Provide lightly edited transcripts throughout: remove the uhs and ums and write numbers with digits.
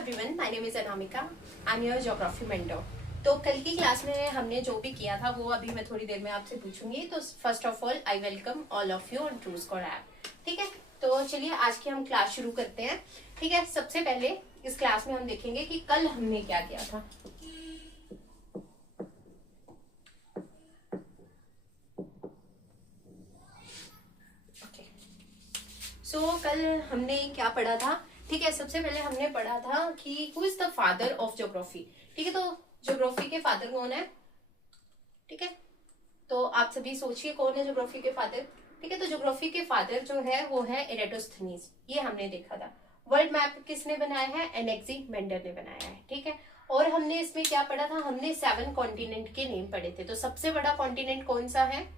Everyone, my name is Anamika. I am your geography mentor. तो कल की क्लास में हमने जो भी किया था वो अभी मैं थोड़ी देर में आपसे पूछूंगी। तो first of all I welcome all of you on true score app. ठीक है, तो चलिए आज की हम क्लास शुरू करते हैं। ठीक है, सबसे पहले इस क्लास में हम देखेंगे कि कल हमने क्या किया था। सो कल हमने क्या पढ़ा था। ठीक है, सबसे पहले हमने पढ़ा था कि who is the father of geography. ठीक है, तो ज्योग्राफी के फादर कौन है। ठीक है, तो आप सभी सोचिए कौन है ज्योग्राफी के फादर। ठीक है, तो ज्योग्राफी के फादर जो है वो है एरेटोस्थनीज, ये हमने देखा था। वर्ल्ड मैप किसने बनाया है, एनेक्सिमेंडर ने बनाया है। ठीक है, और हमने इसमें क्या पढ़ा था, हमने 7 कॉन्टिनेंट के नेम पढ़े थे। तो सबसे बड़ा कॉन्टिनेंट कौन सा है,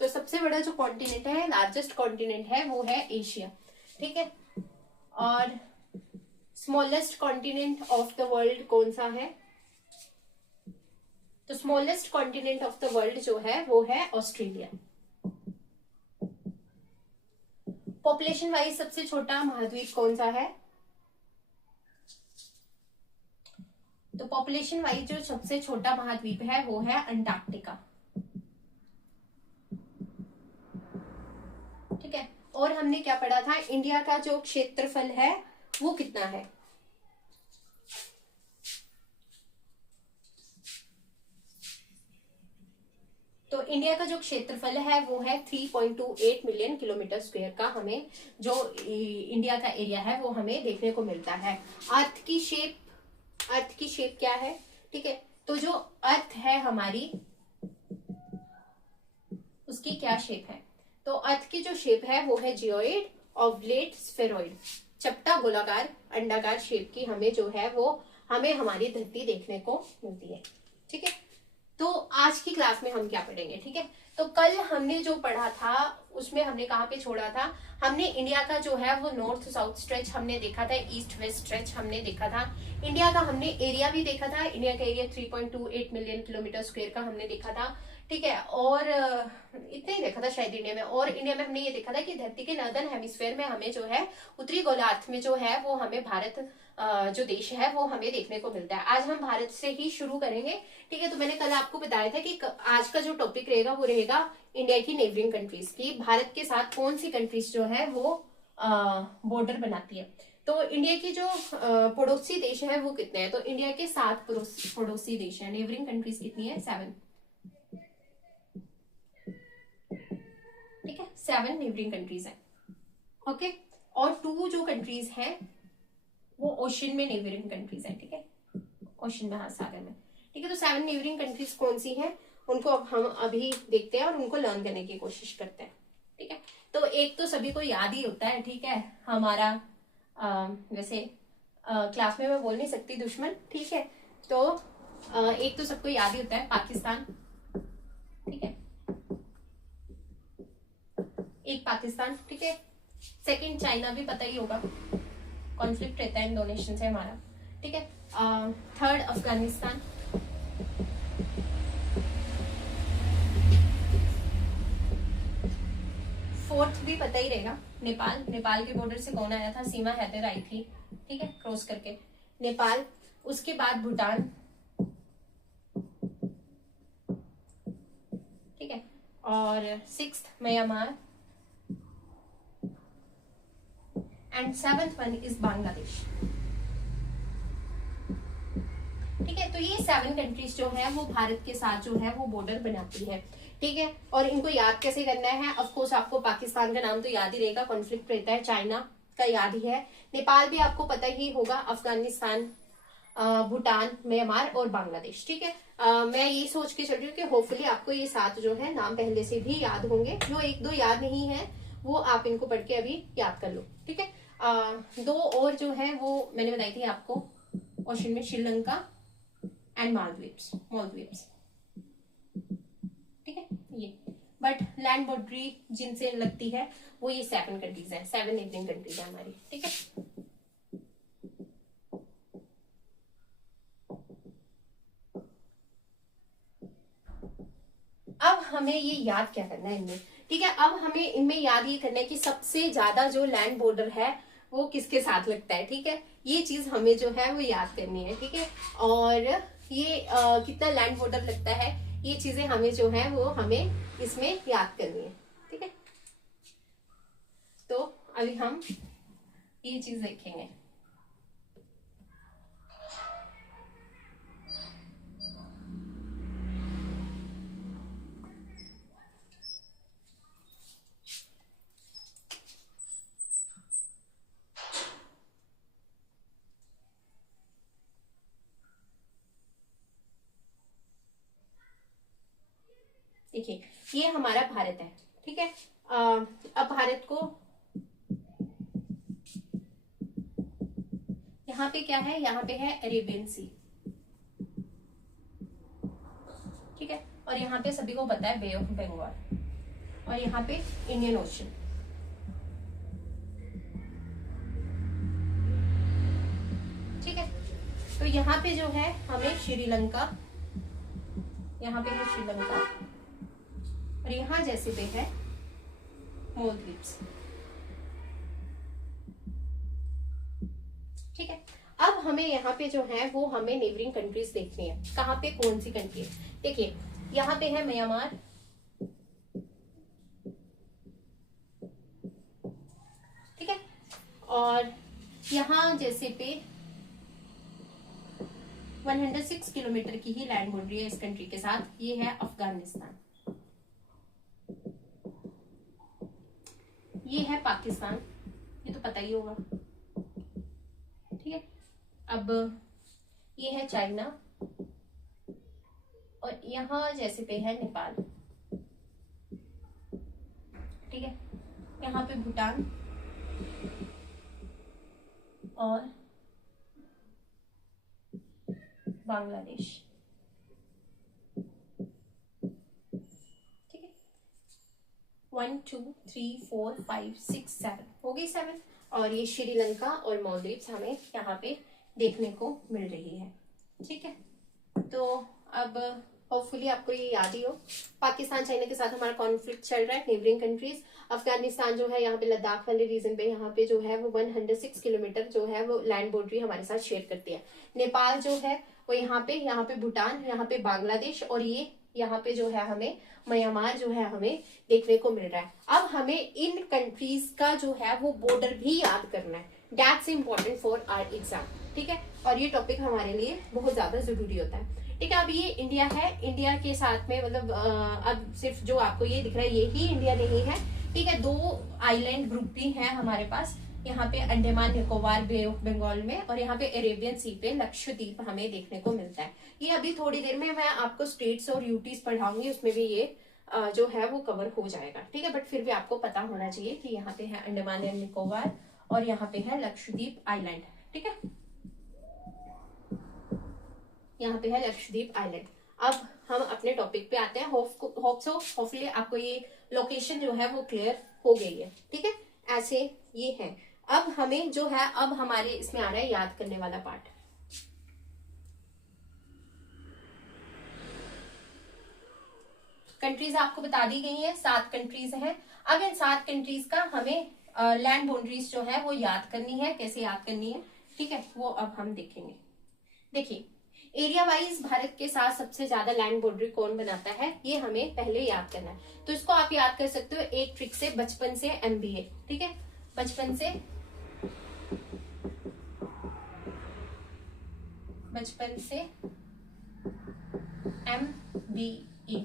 तो सबसे बड़ा जो कॉन्टिनेंट है, लार्जेस्ट कॉन्टिनेंट है वो है एशिया। ठीक है, और smallest continent of the world कौन सा है, तो smallest continent of the world जो है वो है ऑस्ट्रेलिया। पॉपुलेशन वाइज सबसे छोटा महाद्वीप कौन सा है, तो पॉपुलेशन वाइज जो सबसे छोटा महाद्वीप है वो है अंटार्कटिका। ठीक है, और हमने क्या पढ़ा था, इंडिया का जो क्षेत्रफल है वो कितना है, तो इंडिया का जो क्षेत्रफल है वो है 3.28 मिलियन किलोमीटर स्क्वायर का। हमें जो इंडिया का एरिया है वो हमें देखने को मिलता है। अर्थ की शेप क्या है, ठीक है, तो जो अर्थ है हमारी उसकी क्या शेप है, तो अर्थ की जो शेप है वो है जियोइड, ऑवलेट, स्फेरॉइड, चपटा, गोलाकार, अंडाकार शेप की हमें जो है वो हमें हमारी धरती देखने को मिलती है। ठीक है, तो आज की क्लास में हम क्या पढ़ेंगे। ठीक है, तो कल हमने जो पढ़ा था उसमें हमने कहाँ पे छोड़ा था, हमने इंडिया का जो है वो नॉर्थ साउथ स्ट्रेच हमने देखा था, ईस्ट वेस्ट स्ट्रेच हमने देखा था। इंडिया का हमने एरिया भी देखा था, इंडिया का एरिया 3.28 मिलियन किलोमीटर स्क्वायर का हमने देखा था। ठीक है, और इतना ही देखा था शायद इंडिया में। और इंडिया में हमने ये देखा था कि धरती के नॉर्दर्न हेमिस्फेयर में हमें जो है उत्तरी गोलार्ध में जो है वो हमें भारत जो देश है वो हमें देखने को मिलता है। आज हम भारत से ही शुरू करेंगे। ठीक है, तो मैंने कल आपको बताया था कि आज का जो टॉपिक रहेगा वो रहेगा इंडिया की नेबरिंग कंट्रीज की, भारत के साथ कौन सी कंट्रीज जो है वो बॉर्डर बनाती है। तो इंडिया की जो पड़ोसी देश है वो कितने हैं, तो इंडिया के 7 पड़ोसी देश है। नेबरिंग कंट्रीज कितनी है, 7। ठीक है, 7 नेबरिंग कंट्रीज है। ओके, और 2 जो कंट्रीज हैं वो ओशन में नेबरिंग कंट्रीज है। ठीक है, ओशन महासागर में। ठीक है, तो 7 नेबरिंग कंट्रीज कौन सी हैं उनको अब हम अभी देखते हैं और उनको लर्न करने की कोशिश करते हैं। ठीक है, तो एक तो सभी को याद ही होता है, ठीक है, हमारा वैसे क्लास में मैं बोल नहीं सकती दुश्मन। ठीक है, तो एक तो सबको याद ही होता है पाकिस्तान। ठीक है, एक पाकिस्तान। ठीक है, सेकंड चाइना भी पता ही होगा, कॉन्फ्लिक्ट रहता है इन दो नेशन से हमारा। ठीक है, थर्ड अफगानिस्तान। फोर्थ भी पता ही रहेगा, नेपाल। नेपाल के बॉर्डर से कौन आया था, सीमा हैदर आई थी। ठीक है, क्रॉस करके नेपाल। उसके बाद भूटान। ठीक है, और 6th Myanmar and 7th one is Bangladesh. ठीक है, तो ये 7 कंट्रीज जो है वो भारत के साथ जो है वो बॉर्डर बनाती है। ठीक है, और इनको याद कैसे करना है, ऑफ कोर्स आपको पाकिस्तान का नाम तो याद ही रहेगा, कॉन्फ्लिक्ट रहता है, चाइना का याद ही है, नेपाल भी आपको पता ही होगा, अफगानिस्तान, भूटान, म्यांमार और बांग्लादेश। ठीक है, मैं ये सोच के चल रही हूँ कि होपफुली आपको ये 7 जो है नाम पहले से भी याद होंगे। जो 1-2 याद नहीं है वो आप इनको पढ़ के अभी याद कर लो। ठीक है, 2 और जो है वो मैंने बताई थी आपको, ओशन में श्रीलंका एंड मालदीव्स। ठीक है, ये बट लैंड बॉर्डरी जिनसे लगती है वो ये 7 कंट्रीज है, 7 नेबरिंग कंट्रीज है हमारी। ठीक है, अब हमें ये याद क्या करना है इनमें। ठीक है, अब हमें इनमें याद ये करना है कि सबसे ज्यादा जो लैंड बॉर्डर है वो किसके साथ लगता है। ठीक है, ये चीज हमें जो है वो याद करनी है। ठीक है, और ये कितना लैंड बॉर्डर लगता है, ये चीजें हमें जो है वो हमें इसमें याद करनी है। ठीक है, तो अभी हम ये चीज देखेंगे। देखिए, ये हमारा भारत है। ठीक है, अब भारत को यहाँ पे क्या है, यहाँ पे है अरेबियन सी। ठीक है, और यहाँ पे सभी को पता है बे ऑफ बंगाल, और यहाँ पे इंडियन ओशन। ठीक है, तो यहाँ पे जो है हमें श्रीलंका, यहाँ पे है श्रीलंका, और यहाँ जैसे पे है मालदीव्स। ठीक है, अब हमें यहाँ पे जो है वो हमें नेबरिंग कंट्रीज देखनी है। कहाँ पे कौन सी कंट्री है, देखिए यहाँ पे है म्यांमार, ठीक है, और यहाँ जैसे पे 106 किलोमीटर की ही लैंड बाउंड्री है इस कंट्री के साथ। ये है अफगानिस्तान, ये है पाकिस्तान, ये तो पता ही होगा। ठीक है, अब ये है चाइना, और यहाँ जैसे पे है नेपाल। ठीक है, यहाँ पे भूटान और बांग्लादेश। ठीक है, 1 2 3 4 5 6 7 हो गई 7, और ये श्रीलंका और मालदीव्स हमें यहाँ पे देखने को मिल रही है। ठीक है, तो अब होपफुली आपको ये याद ही हो, पाकिस्तान चाइना के साथ हमारा कॉन्फ्लिक्ट चल रहा है, नेबरिंग कंट्रीज। अफगानिस्तान जो है यहाँ पे लद्दाख वाले रीजन पे, यहाँ पे जो है वो 106 किलोमीटर जो है वो लैंड बाउंड्री हमारे साथ शेयर करती है। नेपाल जो है वो यहाँ पे भूटान, यहाँ पे बांग्लादेश, और ये यहाँ पे जो है हमें म्यांमार जो है हमें देखने को मिल रहा है। अब हमें इन कंट्रीज का जो है वो बॉर्डर भी याद करना है, that's important for our exam. ठीक है, और ये टॉपिक हमारे लिए बहुत ज्यादा जरूरी होता है। ठीक है, अब ये इंडिया है, इंडिया के साथ में मतलब अब सिर्फ जो आपको ये दिख रहा है ये ही इंडिया नहीं है। ठीक है, 2 आइलैंड ग्रुप भी है हमारे पास, यहाँ पे अंडमान निकोबार बे ऑफ बंगाल में, और यहाँ पे अरेबियन सी पे लक्षद्वीप हमें देखने को मिलता है। ये अभी थोड़ी देर में मैं आपको स्टेट्स और यूटीज पढ़ाऊंगी, उसमें भी ये जो है वो कवर हो जाएगा। ठीक है, बट फिर भी आपको पता होना चाहिए कि यहाँ पे है अंडमान एंड निकोबार और यहाँ पे है लक्षद्वीप आइलैंड। ठीक है, यहाँ पे है लक्षद्वीप आइलैंड। अब हम अपने टॉपिक पे आते हैं। होपफुली आपको ये लोकेशन जो है वो क्लियर हो गई है। ठीक है, ऐसे ये है। अब हमें जो है, अब हमारे इसमें आ रहा है याद करने वाला पार्ट। कंट्रीज आपको बता दी गई है, 7 कंट्रीज हैं। अब इन 7 कंट्रीज का हमें लैंड बाउंड्रीज जो है वो याद करनी है। कैसे याद करनी है, ठीक है, वो अब हम देखेंगे। देखिए, एरिया वाइज भारत के साथ सबसे ज्यादा लैंड बाउंड्री कौन बनाता है, ये हमें पहले याद करना है। तो इसको आप याद कर सकते हो एक ट्रिक से, बचपन से MBA। ठीक है, बचपन से MBA।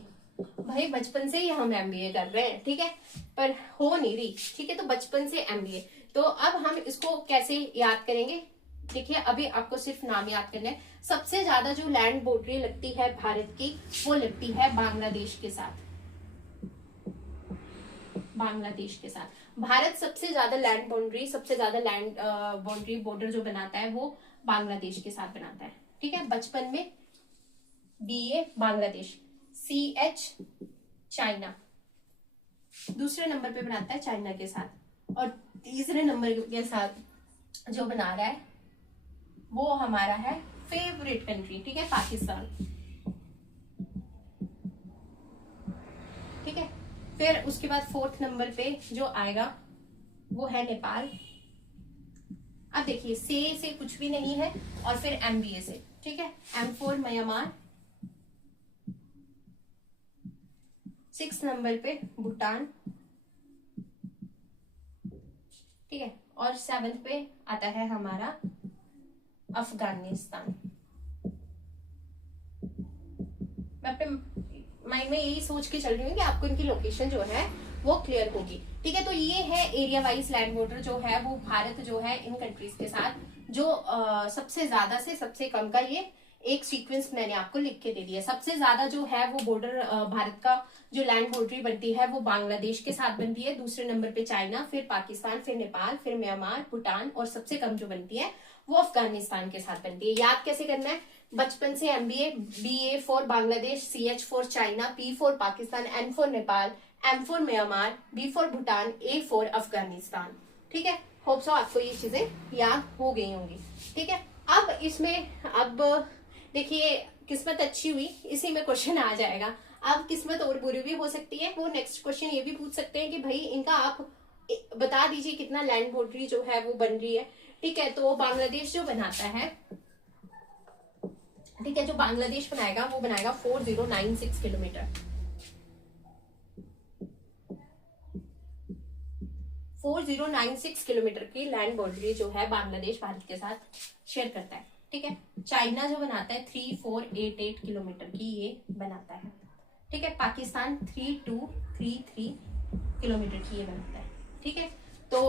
भाई बचपन से ही हम MBA कर रहे हैं, ठीक है, पर हो नहीं रही। ठीक है, तो बचपन से MBA। तो अब हम इसको कैसे याद करेंगे, देखिए अभी आपको सिर्फ नाम याद करना है। सबसे ज्यादा जो लैंड बाउंड्री लगती है भारत की, वो लगती है बांग्लादेश के साथ। बांग्लादेश के साथ भारत सबसे ज्यादा लैंड बाउंड्री, सबसे ज्यादा लैंड बाउंड्री बॉर्डर जो बनाता है वो बांग्लादेश के साथ बनाता है। ठीक है, बचपन में BA बांग्लादेश, CH चाइना, दूसरे नंबर पे बनाता है चाइना के साथ, और तीसरे नंबर के साथ जो बना रहा है वो हमारा है फेवरेट कंट्री। ठीक है, पाकिस्तान। ठीक है, फिर उसके बाद 4th नंबर पे जो आएगा वो है नेपाल। अब देखिए से कुछ भी नहीं है और फिर MBA से, ठीक है। M4 Myanmar. 6 नंबर पे भूटान, ठीक है। और 7th पे आता है हमारा अफगानिस्तान। मैं अपने माइंड में यही सोच के चल रही हूँ कि आपको इनकी लोकेशन जो है वो क्लियर होगी, ठीक है। तो ये है एरिया वाइज लैंड बॉर्डर जो है वो भारत जो है इन कंट्रीज के साथ जो सबसे ज्यादा से सबसे कम का ये एक सीक्वेंस मैंने आपको लिख के दे दिया। सबसे ज्यादा जो है वो बॉर्डर भारत का जो लैंड बाउंड्री बनती है वो बांग्लादेश के साथ बनती है, दूसरे नंबर पे चाइना, फिर पाकिस्तान, फिर नेपाल, फिर म्यांमार, भूटान, और सबसे कम जो बनती है वो अफगानिस्तान के साथ बनती है। याद कैसे करना है? बचपन से MBA, BA for Bangladesh, CH for China, P for Pakistan, N for Nepal, M for Myanmar, B for Bhutan, A for Afghanistan, ठीक है। होप सो आपको ये चीजें याद हो गई होंगी, ठीक है। अब इसमें अब देखिए किस्मत अच्छी हुई इसी में क्वेश्चन आ जाएगा। अब किस्मत और बुरी भी हो सकती है, वो नेक्स्ट क्वेश्चन ये भी पूछ सकते हैं कि भाई इनका आप बता दीजिए कितना लैंड बाउंड्री जो है वो बन रही है, ठीक है। तो बांग्लादेश जो बनाता है, ठीक है, जो बांग्लादेश बनाएगा वो बनाएगा 4096 किलोमीटर, 4096 किलोमीटर की लैंड बाउंड्री जो है बांग्लादेश भारत के साथ शेयर करता है, ठीक है। चाइना जो बनाता है 3488 किलोमीटर की ये बनाता है, ठीक है। पाकिस्तान 3233 किलोमीटर की ये बनाता है, ठीक है। तो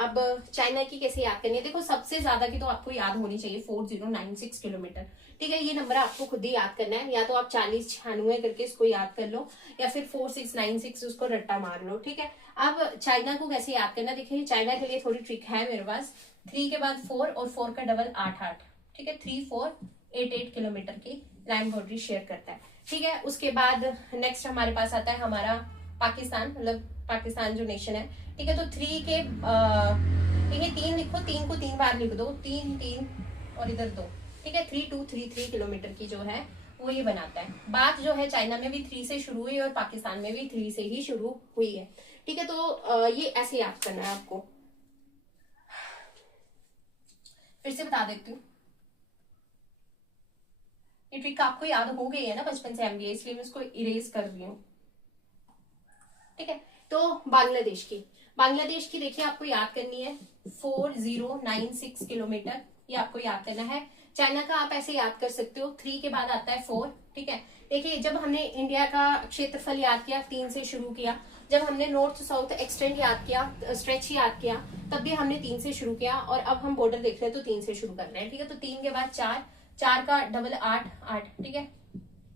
अब चाइना की कैसे याद करनी है? देखो सबसे ज्यादा की तो आपको याद होनी चाहिए 4096 किलोमीटर, ठीक है। ये नंबर आपको खुद ही याद करना है, या तो आप 4096 करके इसको याद कर लो या फिर 4696 उसको रट्टा मार लो, ठीक है। अब चाइना को कैसे याद करना, देखिए चाइना के लिए थोड़ी ट्रिक है मेरे पास। 3 के बाद 4 और 4 का डबल 8, ठीक है। 3488 किलोमीटर की लैंड बाउंड्री शेयर करता है, ठीक है। उसके बाद नेक्स्ट हमारे पास आता है हमारा पाकिस्तान, मतलब पाकिस्तान जो नेशन है, ठीक है। तो 3 के ये 3 लिखो, 3 को 3 बार लिख दो, 3 3 और इधर 2, ठीक है। 3233 किलोमीटर की जो है वो ये बनाता है। बात जो है चाइना में भी 3 से शुरू हुई और पाकिस्तान में भी 3 से ही शुरू हुई है, ठीक है। तो ये ऐसे याद करना है आपको। फिर से बता देती हूँ, ये ट्रिक आपको याद हो गई है ना बचपन से MBA, इसलिए मैं इसको इरेज कर रही हूँ, ठीक है। तो बांग्लादेश की देखिए आपको याद करनी है 4096 किलोमीटर, ये आपको याद करना है। चाइना का आप ऐसे याद कर सकते हो, 3 के बाद आता है 4, ठीक है। देखिए जब हमने इंडिया का क्षेत्रफल याद किया 3 से शुरू किया, जब हमने नॉर्थ साउथ एक्सटेंड याद किया, स्ट्रेच याद किया, तब भी हमने 3 से शुरू किया, और अब हम बॉर्डर देख रहे हैं तो 3 से शुरू कर रहे हैं, ठीक है। तो 3 के बाद 4, 4 का डबल 8, ठीक है।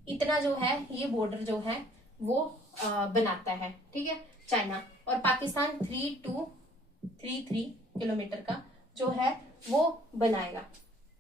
इतना जो है ये बॉर्डर जो है वो बनाता है, ठीक है, चाइना। और पाकिस्तान 3233 किलोमीटर का जो है वो बनाएगा,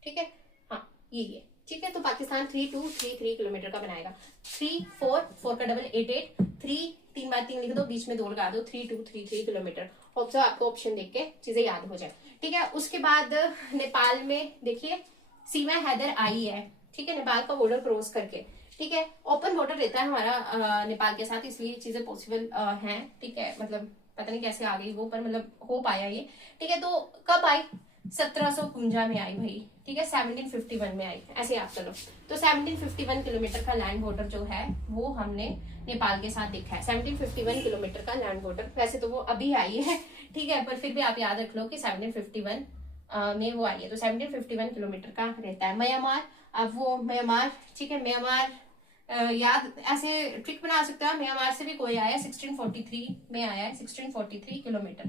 ठीक है। हाँ ये ठीक है। तो पाकिस्तान 3233 किलोमीटर का बनाएगा। 3 4 4 का डबल 88, 3 3 बार 3 लिख दो, बीच में 2 लगा दो, 3233 किलोमीटर। होप सो आपको ऑप्शन देख के चीजें याद हो जाए, ठीक है। उसके बाद नेपाल में देखिए सीमा हैदर आई है, ठीक है, नेपाल का बॉर्डर क्रॉस करके, ठीक है। ओपन बॉर्डर रहता है हमारा नेपाल के साथ, इसलिए चीजें पॉसिबल हैं, ठीक है। मतलब पता नहीं कैसे आ गई वो, पर मतलब हो पाया ये, ठीक है। तो कब आई? 1752 में आई भाई, ठीक है। 1751 में आई, ऐसे याद कर लो। तो 1751 किलोमीटर का लैंड बॉर्डर जो है वो हमने नेपाल के साथ देखा है। 1751 किलोमीटर का लैंड बॉर्डर, वैसे तो वो अभी आई है, ठीक है, पर फिर भी आप याद रख लो कि 1751 में वो आई है। तो 1751 किलोमीटर का रहता है। म्यांमार, अब वो म्यांमार, ठीक है, म्यांमार याद ऐसे ट्रिक बना सकते हो, म्यांमार से भी कोई आया 1643 में आया है, 1643 किलोमीटर,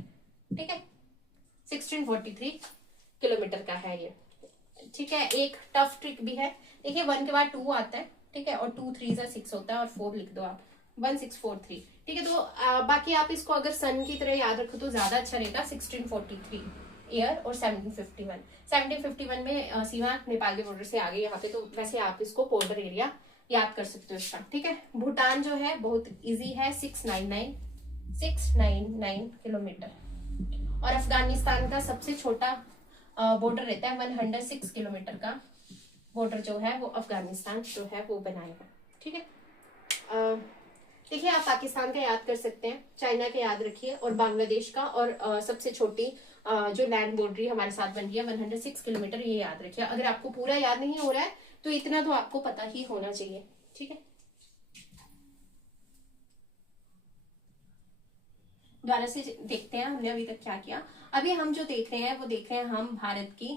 ठीक है। 1643 किलोमीटर का है ये, ठीक है। एक टफ ट्रिक भी है, देखिए 1 के बाद 2 आता है, ठीक है, और 2 3 जा 6 होता है, और 4 लिख दो आप, 1643, ठीक है। तो बाकी आप इसको अगर सन की तरह याद रखो तो ज्यादा अच्छा रहेगा। 1643 ईयर और 1751 में सीमा नेपाल के बॉर्डर से आ गई यहाँ पे, तो वैसे आप इसको बॉर्डर एरिया याद कर सकते हो इसका, ठीक है। भूटान जो है बहुत इजी है, 699 किलोमीटर। और अफगानिस्तान का सबसे छोटा बॉर्डर रहता है 106 किलोमीटर का बॉर्डर जो है वो अफगानिस्तान जो है वो बनाएगा, ठीक है। देखिए आप पाकिस्तान का याद कर सकते हैं, चाइना का याद रखिए, और बांग्लादेश का, और सबसे छोटी जो लैंड बाउंड्री हमारे साथ बन रही है 106 किलोमीटर, ये याद रखिए। अगर आपको पूरा याद नहीं हो रहा है तो इतना तो आपको पता ही होना चाहिए, ठीक है। दोबारा से देखते हैं हमने अभी तक क्या किया। अभी हम जो देख रहे हैं वो देख रहे हैं हम भारत की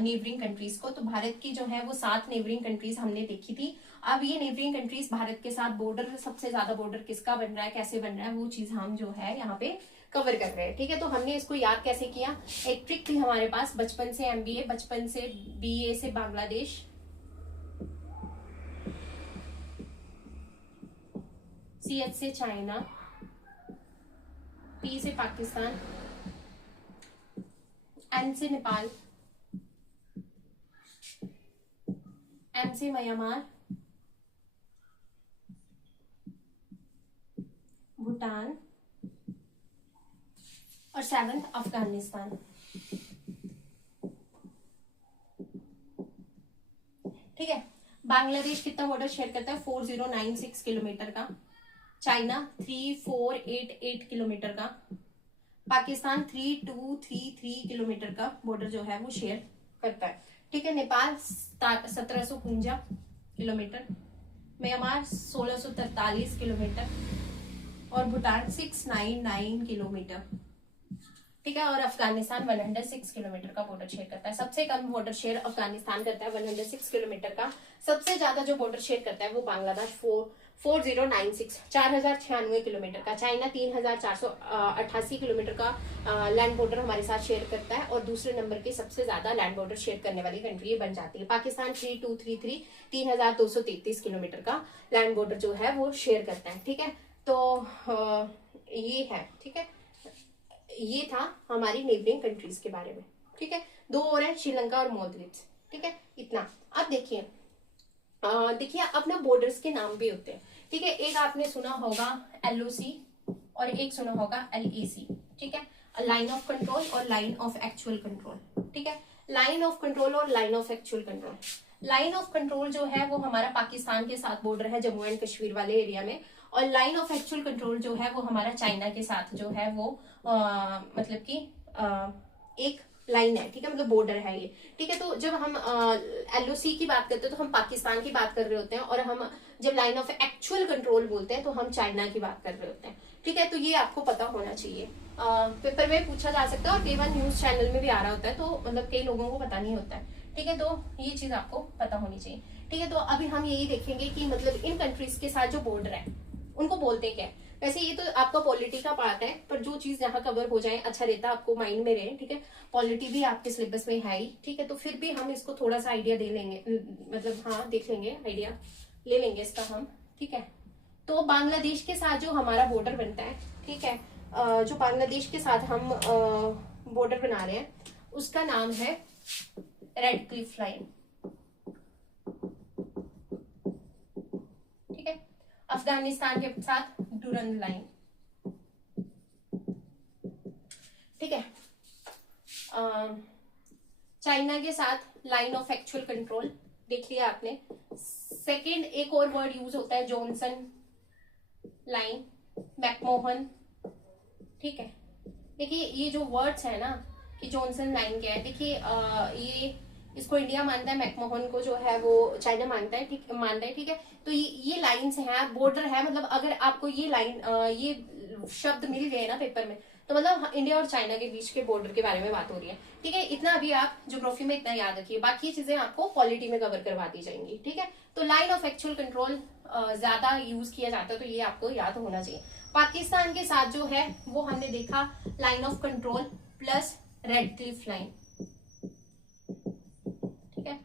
नेबरिंग कंट्रीज को। तो भारत की जो है वो 7 नेबरिंग कंट्रीज हमने देखी थी। अब ये नेबरिंग कंट्रीज भारत के साथ बॉर्डर, सबसे ज्यादा बॉर्डर किसका बन रहा है, कैसे बन रहा है, वो चीज हम जो है यहाँ पे कवर कर रहे हैं, ठीक है। तो हमने इसको याद कैसे किया, एक ट्रिक थी हमारे पास, बचपन से MBA, बचपन से BA से बांग्लादेश, CH से चाइना, P से पाकिस्तान, N से नेपाल, M से म्यांमार, भूटान, और 7 अफगानिस्तान, ठीक है। बांग्लादेश कितना बॉर्डर शेयर करता है, 4096 किलोमीटर का, चाइना 3488 किलोमीटर का, पाकिस्तान 3233 किलोमीटर का बॉर्डर जो है वो शेयर करता है, ठीक है। नेपाल 1752 किलोमीटर, म्यांमार 1643 किलोमीटर, और भूटान 699 किलोमीटर, ठीक है। और अफगानिस्तान 106 किलोमीटर का बॉर्डर शेयर करता है। सबसे कम बॉर्डर शेयर अफगानिस्तान करता है 106 किलोमीटर का। सबसे ज्यादा जो बॉर्डर शेयर करता है वो बांग्लादेश 4096 4096 किलोमीटर का। चाइना 3488 किलोमीटर का लैंड बॉर्डर हमारे साथ शेयर करता है, और दूसरे नंबर की सबसे ज्यादा लैंड बॉर्डर शेयर करने वाली कंट्री ये बन जाती है। पाकिस्तान 3233 3233 किलोमीटर का लैंड बॉर्डर जो है वो शेयर करता है, ठीक है। तो ये है, ठीक है। ये था हमारी नेबरिंग कंट्रीज के बारे में, ठीक है। 2 और है, श्रीलंका और मालदीव्स, ठीक है। इतना। अब देखिए देखिए अपना बॉर्डर्स के नाम भी होते हैं, ठीक है। एक आपने सुना होगा LOC और एक सुना होगा LAC, ठीक है। लाइन ऑफ कंट्रोल और लाइन ऑफ एक्चुअल कंट्रोल, ठीक है। लाइन ऑफ कंट्रोल और line of actual control. Line of control जो है वो हमारा पाकिस्तान के साथ बॉर्डर है, जम्मू एंड कश्मीर वाले एरिया में, और लाइन ऑफ एक्चुअल कंट्रोल जो है वो हमारा चाइना के साथ जो है वो मतलब कि एक लाइन है, ठीक है, मतलब बॉर्डर है ये, ठीक है। तो जब हम LOC की बात करते हैं तो हम पाकिस्तान की बात कर रहे होते हैं, और हम जब लाइन ऑफ एक्चुअल कंट्रोल बोलते हैं तो हम चाइना की बात कर रहे होते हैं, ठीक है। तो ये आपको पता होना चाहिए, पेपर में पूछा जा सकता है और कई बार न्यूज चैनल में भी आ रहा होता है, तो मतलब कई लोगों को पता नहीं होता है, ठीक है। तो ये चीज आपको पता होनी चाहिए, ठीक है। तो अभी हम यही देखेंगे कि मतलब इन कंट्रीज के साथ जो बॉर्डर है उनको बोलते हैं क्या। वैसे ये तो आपका पॉलिटी का पार्ट है, पर जो चीज यहाँ कवर हो जाए अच्छा रहता है, आपको माइंड में रहे, ठीक है। पॉलिटी भी आपके सिलेबस में है ही, ठीक है। तो फिर भी हम इसको थोड़ा सा आइडिया दे लेंगे, मतलब हाँ देख लेंगे, आइडिया ले लेंगे इसका हम, ठीक है। तो बांग्लादेश के साथ जो हमारा बॉर्डर बनता है, ठीक है, जो बांग्लादेश के साथ हम बॉर्डर बना रहे हैं उसका नाम है रेड क्लिफ लाइन, ठीक है। अफगानिस्तान के साथ डुरंड लाइन, ठीक है। चाइना के साथ लाइन ऑफ एक्चुअल कंट्रोल देख लिया आपने। सेकंड एक और वर्ड यूज होता है जॉनसन लाइन, मैकमोहन, ठीक है। देखिए ये जो वर्ड्स है ना कि जॉनसन लाइन क्या है, देखिए ये इसको इंडिया मानता है, मैकमोहन को जो है वो चाइना मानता है, ठीक मानता है, ठीक है। तो ये लाइंस हैं, बॉर्डर है, मतलब अगर आपको ये लाइन ये शब्द मिल गए ना पेपर में तो मतलब इंडिया और चाइना के बीच के बॉर्डर के बारे में बात हो रही है, ठीक है। इतना अभी आप ज्योग्राफी में इतना याद रखिए, बाकी चीजें आपको पॉलिटी में कवर करवा दी जाएंगी, ठीक है। तो लाइन ऑफ एक्चुअल कंट्रोल ज्यादा यूज किया जाता है, तो ये आपको याद होना चाहिए। पाकिस्तान के साथ जो है वो हमने देखा line of control plus red Cliff line, ठीक है।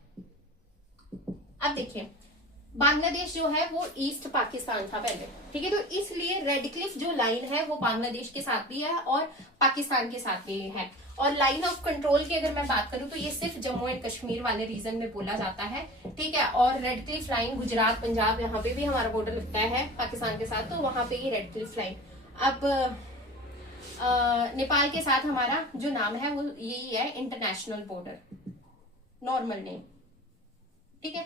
अब देखिए बांग्लादेश जो है वो ईस्ट पाकिस्तान था पहले, ठीक है। तो इसलिए रेड क्लिफ जो लाइन है वो बांग्लादेश के साथ भी है और पाकिस्तान के साथ भी है। और लाइन ऑफ कंट्रोल की अगर मैं बात करूं तो ये सिर्फ जम्मू एंड कश्मीर वाले रीजन में बोला जाता है, ठीक है। और red Cliff line Gujarat Punjab यहाँ पे भी हमारा बॉर्डर लगता है पाकिस्तान के साथ, तो वहां पे ये रेड क्लिफ लाइन। अब नेपाल के साथ हमारा जो नाम है वो यही है, इंटरनेशनल बॉर्डर, नॉर्मल नेम, ठीक है।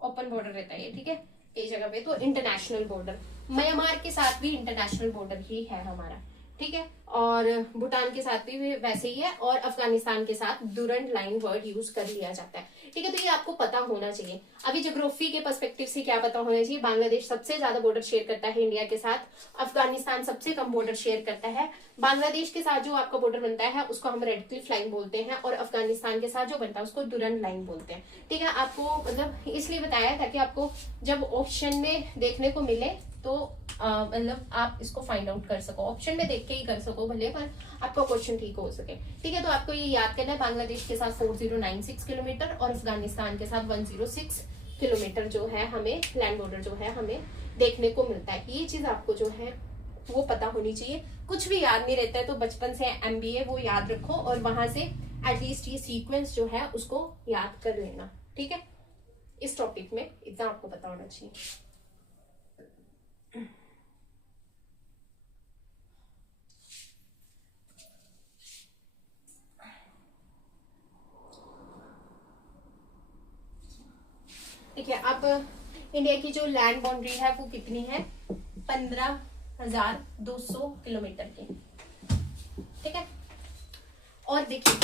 ओपन बॉर्डर रहता है ये, ठीक है, कई जगह पे तो इंटरनेशनल बॉर्डर, म्यांमार के साथ भी इंटरनेशनल बॉर्डर ही है हमारा, ठीक है। और भूटान के साथ भी वैसे ही है, और अफगानिस्तान के साथ डुरंड लाइन वर्ड यूज कर लिया जाता है, ठीक है। तो ये आपको पता होना चाहिए। अभी ज्योग्राफी के पर्सपेक्टिव से क्या पता होना चाहिए, बांग्लादेश सबसे ज्यादा बॉर्डर शेयर करता है इंडिया के साथ, अफगानिस्तान सबसे कम बॉर्डर शेयर करता है। बांग्लादेश के साथ जो आपका बॉर्डर बनता है उसको हम रेड क्लिफ लाइन बोलते हैं, और अफगानिस्तान के साथ जो बनता है उसको डुरंड लाइन बोलते हैं, ठीक है। आपको मतलब इसलिए बताया ताकि आपको जब ऑप्शन में देखने को मिले तो मतलब आप इसको फाइंड आउट कर सको, ऑप्शन में देख के ही कर सको भले, पर आपका क्वेश्चन ठीक हो सके, ठीक है। तो आपको ये याद करना है, बांग्लादेश के साथ 4096 किलोमीटर और अफगानिस्तान के साथ 106 किलोमीटर जो है हमें लैंड बॉर्डर जो है हमें देखने को मिलता है। ये चीज आपको जो है वो पता होनी चाहिए। कुछ भी याद नहीं रहता है तो बचपन से MBA वो याद रखो, और वहां से एटलीस्ट ये सीक्वेंस जो है उसको याद कर लेना, ठीक है। इस टॉपिक में इतना आपको पता होना चाहिए। ठीक है, अब इंडिया की जो लैंड बाउंड्री है वो कितनी है, 15,200 किलोमीटर की, ठीक है। और देखिए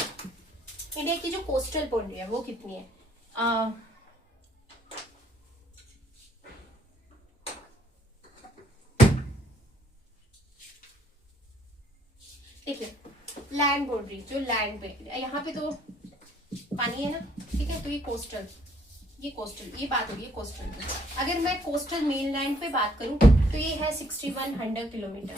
इंडिया की जो कोस्टल बाउंड्री है वो कितनी है, देखिए लैंड बाउंड्री जो लैंड पे यहाँ पे तो पानी है ना, ठीक है। तो ये कोस्टल ये बात हो रही है कोस्टल की। अगर मैं कोस्टल मेनलैंड पे बात करूं तो ये है 6100 किलोमीटर,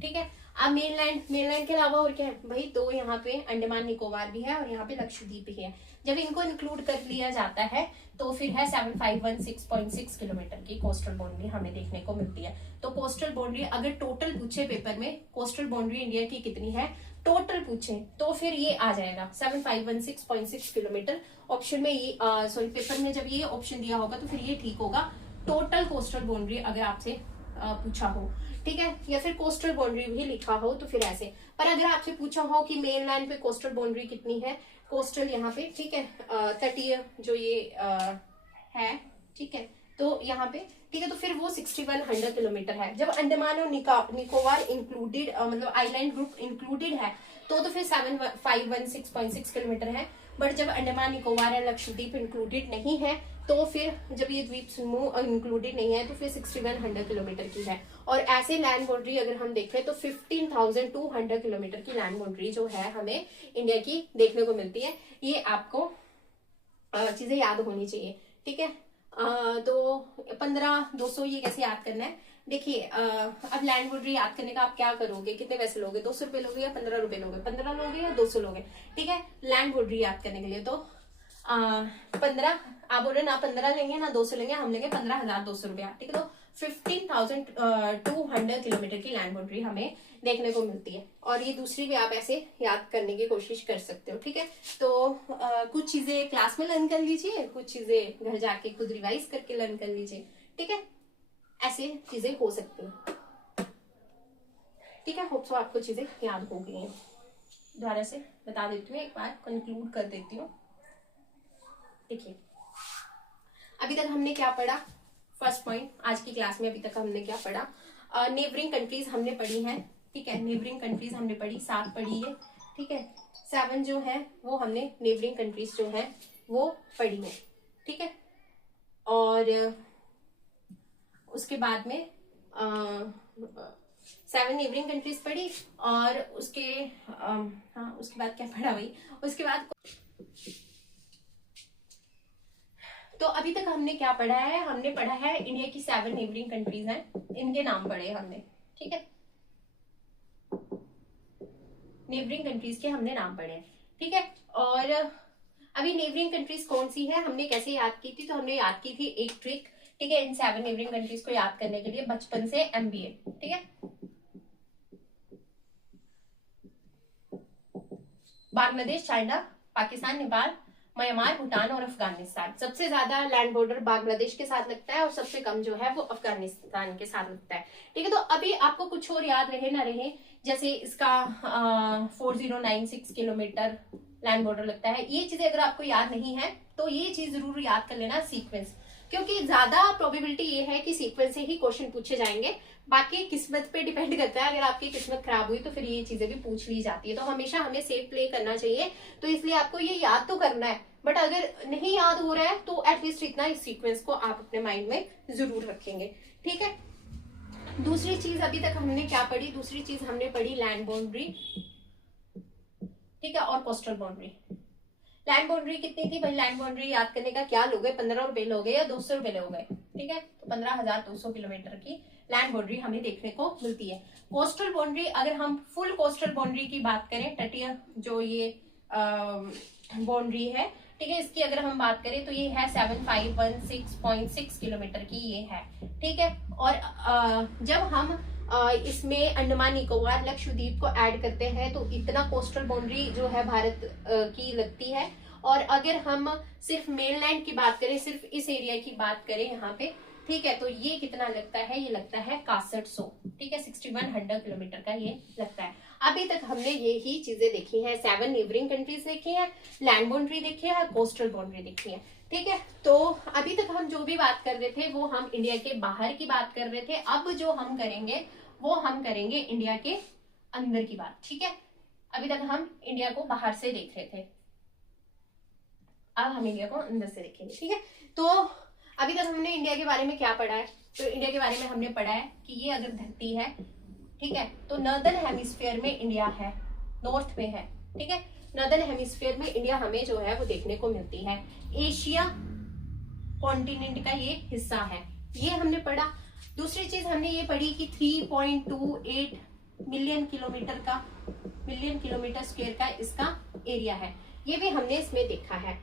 ठीक है। अब मेनलैंड के अलावा और क्या है भाई, तो यहाँ पे अंडमान निकोबार भी है और यहाँ पे लक्षद्वीप भी है। जब इनको इंक्लूड कर लिया जाता है तो फिर है 7516.6 किलोमीटर की कोस्टल बाउंड्री हमें देखने को मिलती है। तो कोस्टल बाउंड्री अगर टोटल पूछे पेपर में कोस्टल बाउंड्री इंडिया की कितनी है टोटल पूछे तो फिर ये आ जाएगा 7516.6 किलोमीटर। ऑप्शन में ये सॉरी पेपर में जब ये ऑप्शन दिया होगा तो फिर ये ठीक होगा, टोटल कोस्टल बाउंड्री अगर आपसे पूछा हो, ठीक है। या फिर कोस्टल बाउंड्री भी लिखा हो तो फिर ऐसे। पर अगर आपसे पूछा हो कि मेन लाइन पे कोस्टल बाउंड्री कितनी है, कोस्टल यहाँ पे, ठीक है, तटीय जो ये है, ठीक है, तो यहाँ पे, ठीक है, तो फिर वो 6100 किलोमीटर है। जब अंडमान और निकोबार इंक्लूडेड मतलब आइलैंड ग्रुप इंक्लूडेड है तो फिर 7516.6 किलोमीटर है। बट जब अंडमान निकोबार या लक्षद्वीप इंक्लूडेड नहीं है तो फिर जब ये द्वीप समूह इंक्लूडेड नहीं है तो फिर 6100 किलोमीटर की है। और ऐसे लैंड बाउंड्री अगर हम देखें तो 15,200 किलोमीटर की लैंड बाउंड्री जो है हमें इंडिया की देखने को मिलती है। ये आपको चीजें याद होनी चाहिए, ठीक है। तो 15,200 ये कैसे याद करना है, देखिए अब लैंड बाउंड्री याद करने का आप क्या करोगे, कितने पैसे लोगे, 200 रुपए लोगे या 15 रुपए लोगे, 15 लोगे या 200 लोगे, ठीक है। लैंड बाउंड्री याद करने के लिए तो 15 आप बोल रहे ना 15 लेंगे ना 200 लेंगे, हम लेंगे 15,200 रुपया, ठीक है। तो 15,200 किलोमीटर की लैंड बाउंड्री हमें देखने को मिलती है। और ये दूसरी भी आप ऐसे याद करने की कोशिश कर सकते हो, ठीक है। तो कुछ चीजें क्लास में लर्न कर लीजिए, कुछ चीजें घर जाके खुद रिवाइज करके लर्न कर लीजिए, ठीक है। ऐसे चीजें हो सकती हैं, ठीक है। होप सो आपको चीजें याद हो गई हैं। दोबारा से बता देती हूँ, एक बार कंक्लूड कर देती हूँ। देखिए अभी तक हमने क्या पढ़ा, फर्स्ट पॉइंट आज की क्लास में अभी तक हमने क्या पढ़ा, नेबरिंग कंट्रीज हमने पढ़ी हैं, ठीक है। नेबरिंग कंट्रीज हमने पढ़ी, 7 पढ़ी है, ठीक है। 7 जो है वो हमने नेबरिंग कंट्रीज जो है वो पढ़ी है, ठीक है। और उसके बाद में 7 नेबरिंग कंट्रीज पढ़ी, और उसके हाँ उसके बाद क्या पढ़ा भाई, उसके बाद तो अभी तक हमने क्या पढ़ा है, हमने पढ़ा है इंडिया की 7 नेबरिंग कंट्रीज हैं, इनके नाम पढ़े हमने, ठीक है। नेबरिंग कंट्रीज के हमने नाम पढ़े, ठीक है। और अभी नेबरिंग कंट्रीज कौन सी है हमने कैसे याद की थी, तो हमने याद की थी एक ट्रिक, ठीक है। इन 7 नेबरिंग कंट्रीज को याद करने के लिए बचपन से MBA, ठीक है। बांग्लादेश, चाइना, पाकिस्तान, नेपाल, म्यांमार, भूटान और अफगानिस्तान। सबसे ज्यादा लैंड बॉर्डर बांग्लादेश के साथ लगता है और सबसे कम जो है वो अफगानिस्तान के साथ लगता है, ठीक है। तो अभी आपको कुछ और याद रहे ना रहे, जैसे इसका 4096 किलोमीटर लैंड बॉर्डर लगता है, ये चीजें अगर आपको याद नहीं है तो ये चीज जरूर याद कर लेना, सीक्वेंस क्योंकि ज्यादा प्रोबेबिलिटी ये है कि सीक्वेंस से ही क्वेश्चन पूछे जाएंगे। बाकी किस्मत पे डिपेंड करता है, अगर आपकी किस्मत खराब हुई तो फिर ये चीजें भी पूछ ली जाती है। तो हमेशा हमें सेफ प्ले करना चाहिए, तो इसलिए आपको ये याद तो करना है, बट अगर नहीं याद हो रहा है तो एटलीस्ट इतना इस सीक्वेंस को आप अपने माइंड में जरूर रखेंगे। ठीक है, दूसरी चीज अभी तक हमने क्या पढ़ी, दूसरी चीज हमने पढ़ी लैंड बाउंड्री, ठीक है, और कोस्टल बाउंड्री। लैंड बाउंड्री कितनी थी भाई, लैंड बाउंड्री याद करने का क्या लोगे, 15 रुपए लोगे या 200 रुपए लोगे, ठीक है, तो 15,200 किलोमीटर की लैंड बाउंड्री हमें देखने को मिलती है। कोस्टल बाउंड्री, अगर हम फुल कोस्टल बाउंड्री की बात करें, तटीय जो ये बाउंड्री है, ठीक है, इसकी अगर हम बात करें तो ये है 7516.6 किलोमीटर की ये है। ठीक है, और जब हम इसमें अंडमान निकोबार लक्षद्वीप को ऐड करते हैं तो इतना कोस्टल बाउंड्री जो है भारत की लगती है। और अगर हम सिर्फ मेनलैंड की बात करें, सिर्फ इस एरिया की बात करें यहाँ पे, ठीक है, तो ये कितना लगता है, ये लगता है 6100, ठीक है, 6100 किलोमीटर का ये लगता है। अभी तक हमने यही चीजें देखी हैं, 7 नेबरिंग कंट्रीज देखी है, लैंड बाउंड्री देखी है, कोस्टल बाउंड्री देखी है। ठीक है, तो अभी तक हम जो भी बात कर रहे थे वो हम इंडिया के बाहर की बात कर रहे थे। अब जो हम करेंगे वो हम करेंगे इंडिया के अंदर की बात। ठीक है, अभी तक हम इंडिया को बाहर से देख रहे थे, अब हम इंडिया को अंदर से देखेंगे। ठीक है, तो अभी तक हमने इंडिया के बारे में क्या पढ़ा है, तो इंडिया के बारे में हमने पढ़ा है कि ये अगर धरती है, ठीक है, तो नॉर्दर्न हेमिस्फीयर में इंडिया है, नॉर्थ में है। ठीक है, नॉर्दर्न हेमिस्फीयर में इंडिया हमें जो है वो देखने को मिलती है। एशिया कॉन्टिनेंट का ये हिस्सा है, ये हमने पढ़ा। दूसरी चीज हमने ये पढ़ी कि 3.28 मिलियन किलोमीटर स्क्वायर का इसका एरिया है, ये भी हमने इसमें देखा है।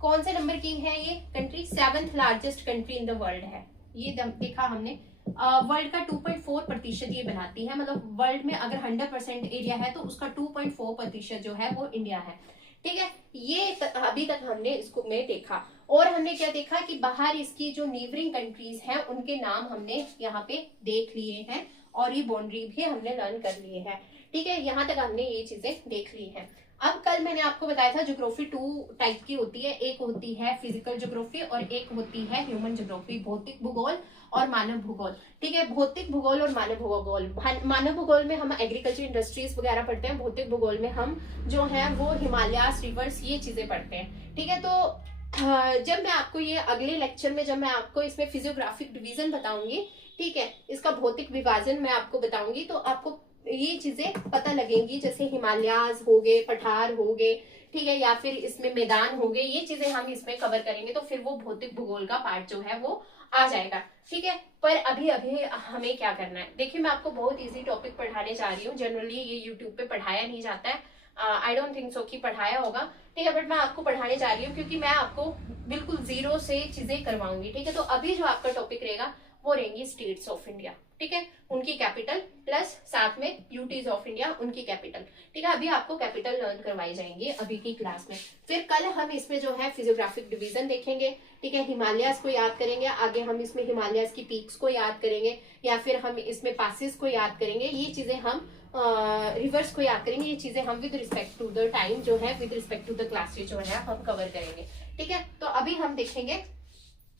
कौन से नंबर की है ये country, 7th largest country in the world है, ये देखा हमने। वर्ल्ड का 2.4% ये बनाती है, मतलब वर्ल्ड में अगर 100% एरिया है तो उसका 2.4% जो है वो इंडिया है। ठीक है, ये अभी तक हमने इसको में देखा। और हमने क्या देखा कि बाहर इसकी जो नेबरिंग कंट्रीज हैं उनके नाम हमने यहाँ पे देख लिए हैं, और ये बाउंड्री भी हमने लर्न कर लिए हैं। ठीक है, यहाँ तक हमने ये चीजें देख ली हैं। अब कल मैंने आपको बताया था ज्योग्राफी 2 टाइप की होती है, एक होती है फिजिकल ज्योग्राफी और एक होती है ह्यूमन ज्योग्राफी, भौतिक भूगोल और मानव भूगोल। ठीक है, भौतिक भूगोल और मानव भूगोल, मानव भूगोल में हम एग्रीकल्चर इंडस्ट्रीज वगैरह पढ़ते हैं, भौतिक भूगोल में हम जो है वो हिमालयास, रिवर्स, ये चीजें पढ़ते हैं। ठीक है, तो जब मैं आपको ये अगले लेक्चर में जब मैं आपको इसमें फिजियोग्राफिक डिवीजन बताऊंगी, ठीक है, इसका भौतिक विभाजन मैं आपको बताऊंगी, तो आपको ये चीजें पता लगेंगी, जैसे हिमालयाज हो गए, पठार हो गए, ठीक है, या फिर इसमें मैदान हो गए, ये चीजें हम इसमें कवर करेंगे, तो फिर वो भौतिक भूगोल का पार्ट जो है वो आ जाएगा। ठीक है, पर अभी हमें क्या करना है, देखिए मैं आपको बहुत इजी टॉपिक पढ़ाने जा रही हूँ। जनरली ये यूट्यूब पे पढ़ाया नहीं जाता है, आई डोंट थिंक सो कि पढ़ाया होगा। ठीक है, बट मैं आपको पढ़ाने जा रही हूँ क्योंकि मैं आपको बिल्कुल जीरो से चीजें करवाऊंगी। ठीक है, तो अभी जो आपका टॉपिक रहेगा वो रहेंगी स्टेट्स ऑफ इंडिया, ठीक है, उनकी कैपिटल प्लस साथ में यूटीज ऑफ इंडिया, उनकी कैपिटल। ठीक है, अभी आपको कैपिटल लर्न करवाई जाएंगी अभी की क्लास में। फिर कल हम इसमें जो है फिजियोग्राफिक डिवीजन देखेंगे। ठीक है, हिमालयास को याद करेंगे, आगे हम इसमें हिमालयास की पीक्स को याद करेंगे, या फिर हम इसमें पासिस को याद करेंगे, ये चीजें हम रिवर्स को याद करेंगे, ये चीजें हम with respect to the time जो है, with respect to the classes जो है हम कवर करेंगे। ठीक है, तो अभी हम देखेंगे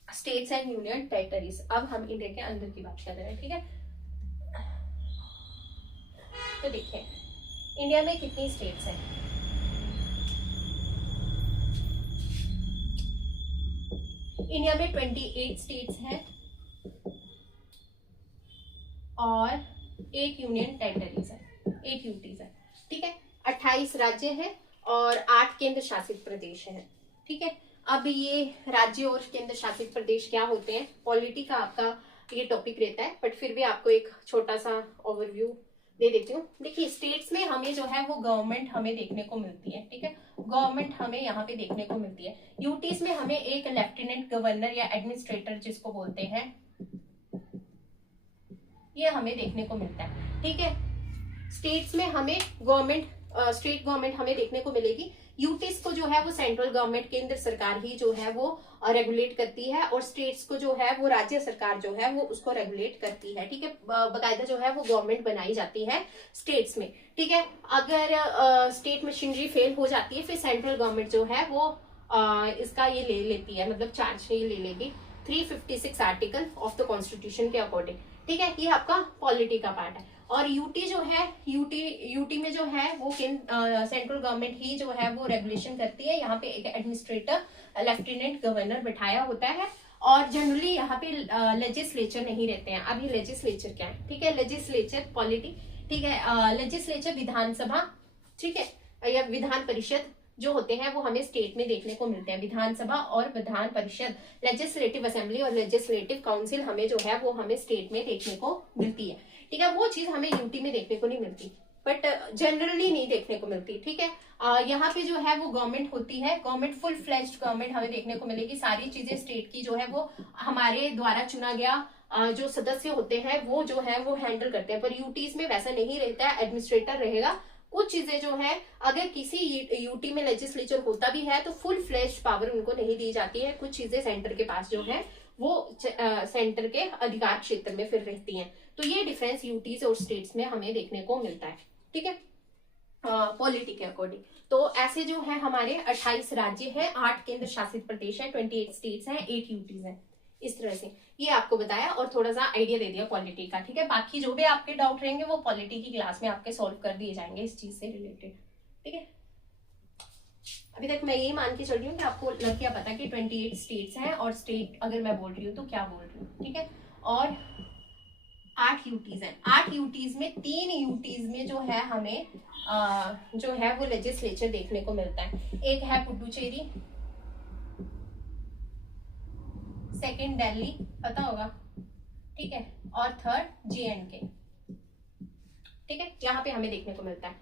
स्टेट्स एंड यूनियन टेरिटरीज। अब हम इंडिया के अंदर की बात कर रहे हैं। ठीक है, तो देखिए इंडिया में कितनी स्टेट्स हैं, इंडिया में 28 स्टेट्स हैं और 8 यूनियन टेरिटरीज है, 8 यूटीज है। ठीक है, 28 राज्य है और 8 केंद्र शासित प्रदेश है। ठीक है, अब ये राज्य और केंद्र शासित प्रदेश क्या होते हैं, पॉलिटी का आपका ये टॉपिक रहता है, बट फिर भी आपको एक छोटा सा ओवरव्यू दे देती हूँ। देखिए स्टेट्स में हमें जो है वो गवर्नमेंट हमें देखने को मिलती है। ठीक है, गवर्नमेंट हमें यहाँ पे देखने को मिलती है। यूटीज में हमें एक लेफ्टिनेंट गवर्नर या एडमिनिस्ट्रेटर जिसको बोलते हैं, ये हमें देखने को मिलता है। ठीक है, स्टेट्स में हमें गवर्नमेंट, स्टेट गवर्नमेंट हमें देखने को मिलेगी। यूटीज को जो है वो सेंट्रल गवर्नमेंट, केंद्र सरकार ही जो है वो रेगुलेट करती है, और स्टेट्स को जो है वो राज्य सरकार जो है वो उसको रेगुलेट करती है। ठीक है, बकायदा जो है वो गवर्नमेंट बनाई जाती है स्टेट्स में। ठीक है, अगर स्टेट मशीनरी फेल हो जाती है फिर सेंट्रल गवर्नमेंट जो है वो इसका ये ले लेती है, मतलब चार्ज ये ले लेगी। 356 आर्टिकल ऑफ द कॉन्स्टिट्यूशन के अकॉर्डिंग। ठीक है, ये आपका पॉलिटी का पार्ट है। और यूटी जो है, यूटी में जो है वो सेंट्रल गवर्नमेंट ही जो है वो रेगुलेशन करती है। यहाँ पे एक एडमिनिस्ट्रेटर लेफ्टिनेंट गवर्नर बिठाया होता है और जनरली यहाँ पे लेजिस्लेचर नहीं रहते हैं। अभी लेजिस्लेचर क्या है, ठीक है, लेजिस्लेचर पॉलिटी, ठीक है, लेजिस्लेचर विधानसभा, ठीक है, या विधान परिषद जो होते हैं वो हमें स्टेट में देखने को मिलते हैं। विधानसभा और विधान परिषद, लेजिस्लेटिव असेंबली और लेजिस्लेटिव काउंसिल हमें जो है वो हमें स्टेट में देखने को मिलती है। ठीक है, वो चीज हमें यूटी में देखने को नहीं मिलती, बट जनरली नहीं देखने को मिलती। ठीक है, यहाँ पे जो है वो गवर्नमेंट होती है, गवर्नमेंट फुल फ्लेज्ड गवर्नमेंट हमें देखने को मिलेगी। सारी चीजें स्टेट की जो है वो हमारे द्वारा चुना गया जो सदस्य होते हैं वो जो है वो हैंडल करते हैं। पर यूटीज में वैसा नहीं रहता है, एडमिनिस्ट्रेटर रहेगा। कुछ चीजें जो है अगर किसी यूटी में लेजिस्लेचर होता भी है तो फुल फ्लेश पावर उनको नहीं दी जाती है। कुछ चीजें सेंटर के पास जो है वो सेंटर के अधिकार क्षेत्र में फिर रहती हैं। तो ये डिफरेंस यूटीज और स्टेट्स में हमें देखने को मिलता है। ठीक है, पॉलिटी के अकॉर्डिंग। तो ऐसे जो है हमारे 28 राज्य हैं, 8 केंद्र शासित प्रदेश हैं, 28 स्टेट्स हैं, 8 यूटीज हैं। इस तरह से ये आपको बताया और थोड़ा सा आइडिया दे दिया पॉलिटी का। ठीक है, बाकी जो भी आपके डाउट रहेंगे वो पॉलिटी की क्लास में आपके सॉल्व कर दिए जाएंगे इस चीज से रिलेटेड। ठीक है, अभी तक मैं यही मान के चल रही हूँ कि आपको लग गया पता कि 28 स्टेट्स हैं और स्टेट अगर मैं बोल रही हूँ तो क्या बोल रही हूँ। ठीक है, और 8 यूटीज हैं। 8 यूटीज में 3 यूटीज में जो है हमें जो है वो लेजिस्लेचर देखने को मिलता है। एक है पुडुचेरी, सेकंड दिल्ली, पता होगा, ठीक है, और थर्ड JNK। ठीक है, यहाँ पे हमें देखने को मिलता है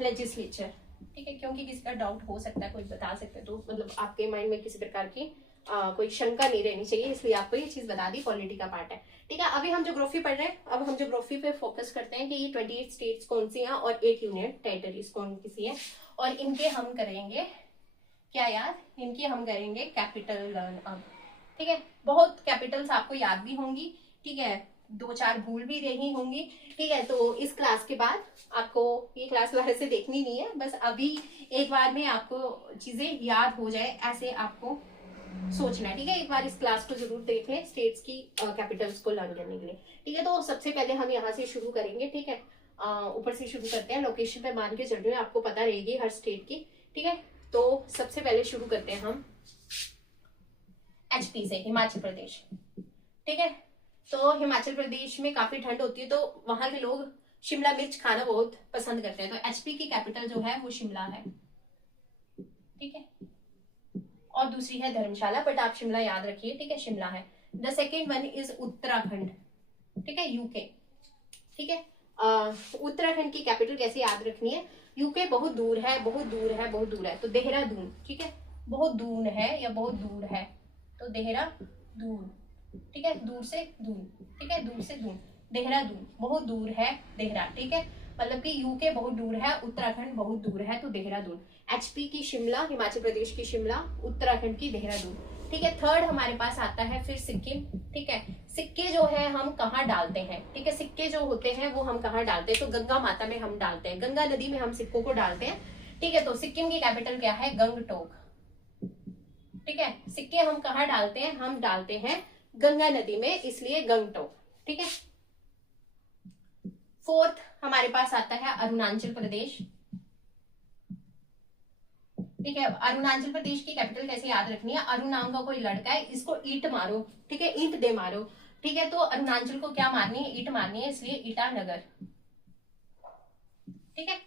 लेजिस्लेचर। ठीक है, क्योंकि किसी का डाउट हो सकता है, कोई बता सकता है, तो मतलब आपके माइंड में किसी प्रकार की कोई शंका नहीं रहनी चाहिए, इसलिए आपको ये चीज बता दी, पॉलिटी का पार्ट है। ठीक है, अभी हम ज्योग्राफी पढ़ रहे हैं। अब हम ज्योग्राफी पे फोकस करते हैं कि ये 28 स्टेट्स कौन सी हैं और 8 यूनियन टेरिटरीज कौन सी है, और इनके हम करेंगे क्या याद, इनकी हम करेंगे कैपिटल लर्न अब। ठीक है, बहुत कैपिटल्स आपको याद भी होंगी। ठीक है, 2-4 भूल भी रही होंगी। ठीक है, तो इस क्लास के बाद आपको ये क्लास वैसे देखनी नहीं है, बस अभी एक बार में आपको चीजें याद हो जाए ऐसे आपको सोचना है। ठीक है, एक बार इस क्लास को जरूर देख लें स्टेट्स की कैपिटल्स को लर्न करने के लिए। ठीक है, तो सबसे पहले हम यहाँ से शुरू करेंगे। ठीक है, ऊपर से शुरू करते हैं, लोकेशन पे मान के चल रही हूँ, आपको पता रहेगी हर स्टेट की। ठीक है, तो सबसे पहले शुरू करते हैं हम HP से, हिमाचल प्रदेश। ठीक है, तो हिमाचल प्रदेश में काफी ठंड होती है, तो वहां के लोग शिमला मिर्च खाना बहुत पसंद करते हैं। तो HP की कैपिटल जो है वो शिमला है। ठीक है, और दूसरी है धर्मशाला, बट आप शिमला याद रखिए। ठीक है, शिमला है। The second one is Uttarakhand. ठीक है, UK। ठीक है, उत्तराखंड की कैपिटल कैसे याद रखनी है, UK बहुत दूर है, बहुत दूर है, बहुत दूर है, तो देहरादून। ठीक है, बहुत दूर है या बहुत दूर है, तो देहरादून। ठीक है, दूर से दूर। ठीक है, दूर से दूर, देहरादून, बहुत दूर है देहरा। ठीक है, मतलब कि UK बहुत दूर है, उत्तराखंड बहुत दूर है, तो देहरादून। HP की शिमला, हिमाचल प्रदेश की शिमला, उत्तराखंड की देहरादून। ठीक है, थर्ड हमारे पास आता है फिर सिक्किम। ठीक है, सिक्के जो है हम कहाँ डालते हैं, ठीक है, सिक्के जो होते हैं वो हम कहाँ डालते हैं, तो गंगा माता में हम डालते हैं, गंगा नदी में हम सिक्कों को डालते हैं। ठीक है, तो सिक्किम की कैपिटल क्या है, गंगटोक। ठीक है, सिक्के हम कहाँ डालते हैं, हम डालते हैं गंगा नदी में, इसलिए गंगटोक। ठीक है, फोर्थ हमारे पास आता है अरुणाचल प्रदेश। ठीक है, अरुणाचल प्रदेश की कैपिटल कैसे याद रखनी है, अरुण नाम का कोई लड़का है, इसको ईंट मारो। ठीक है, ईंट दे मारो। ठीक है, तो अरुणाचल को क्या मारनी है, ईंट मारनी है, इसलिए ईटानगर। ठीक है,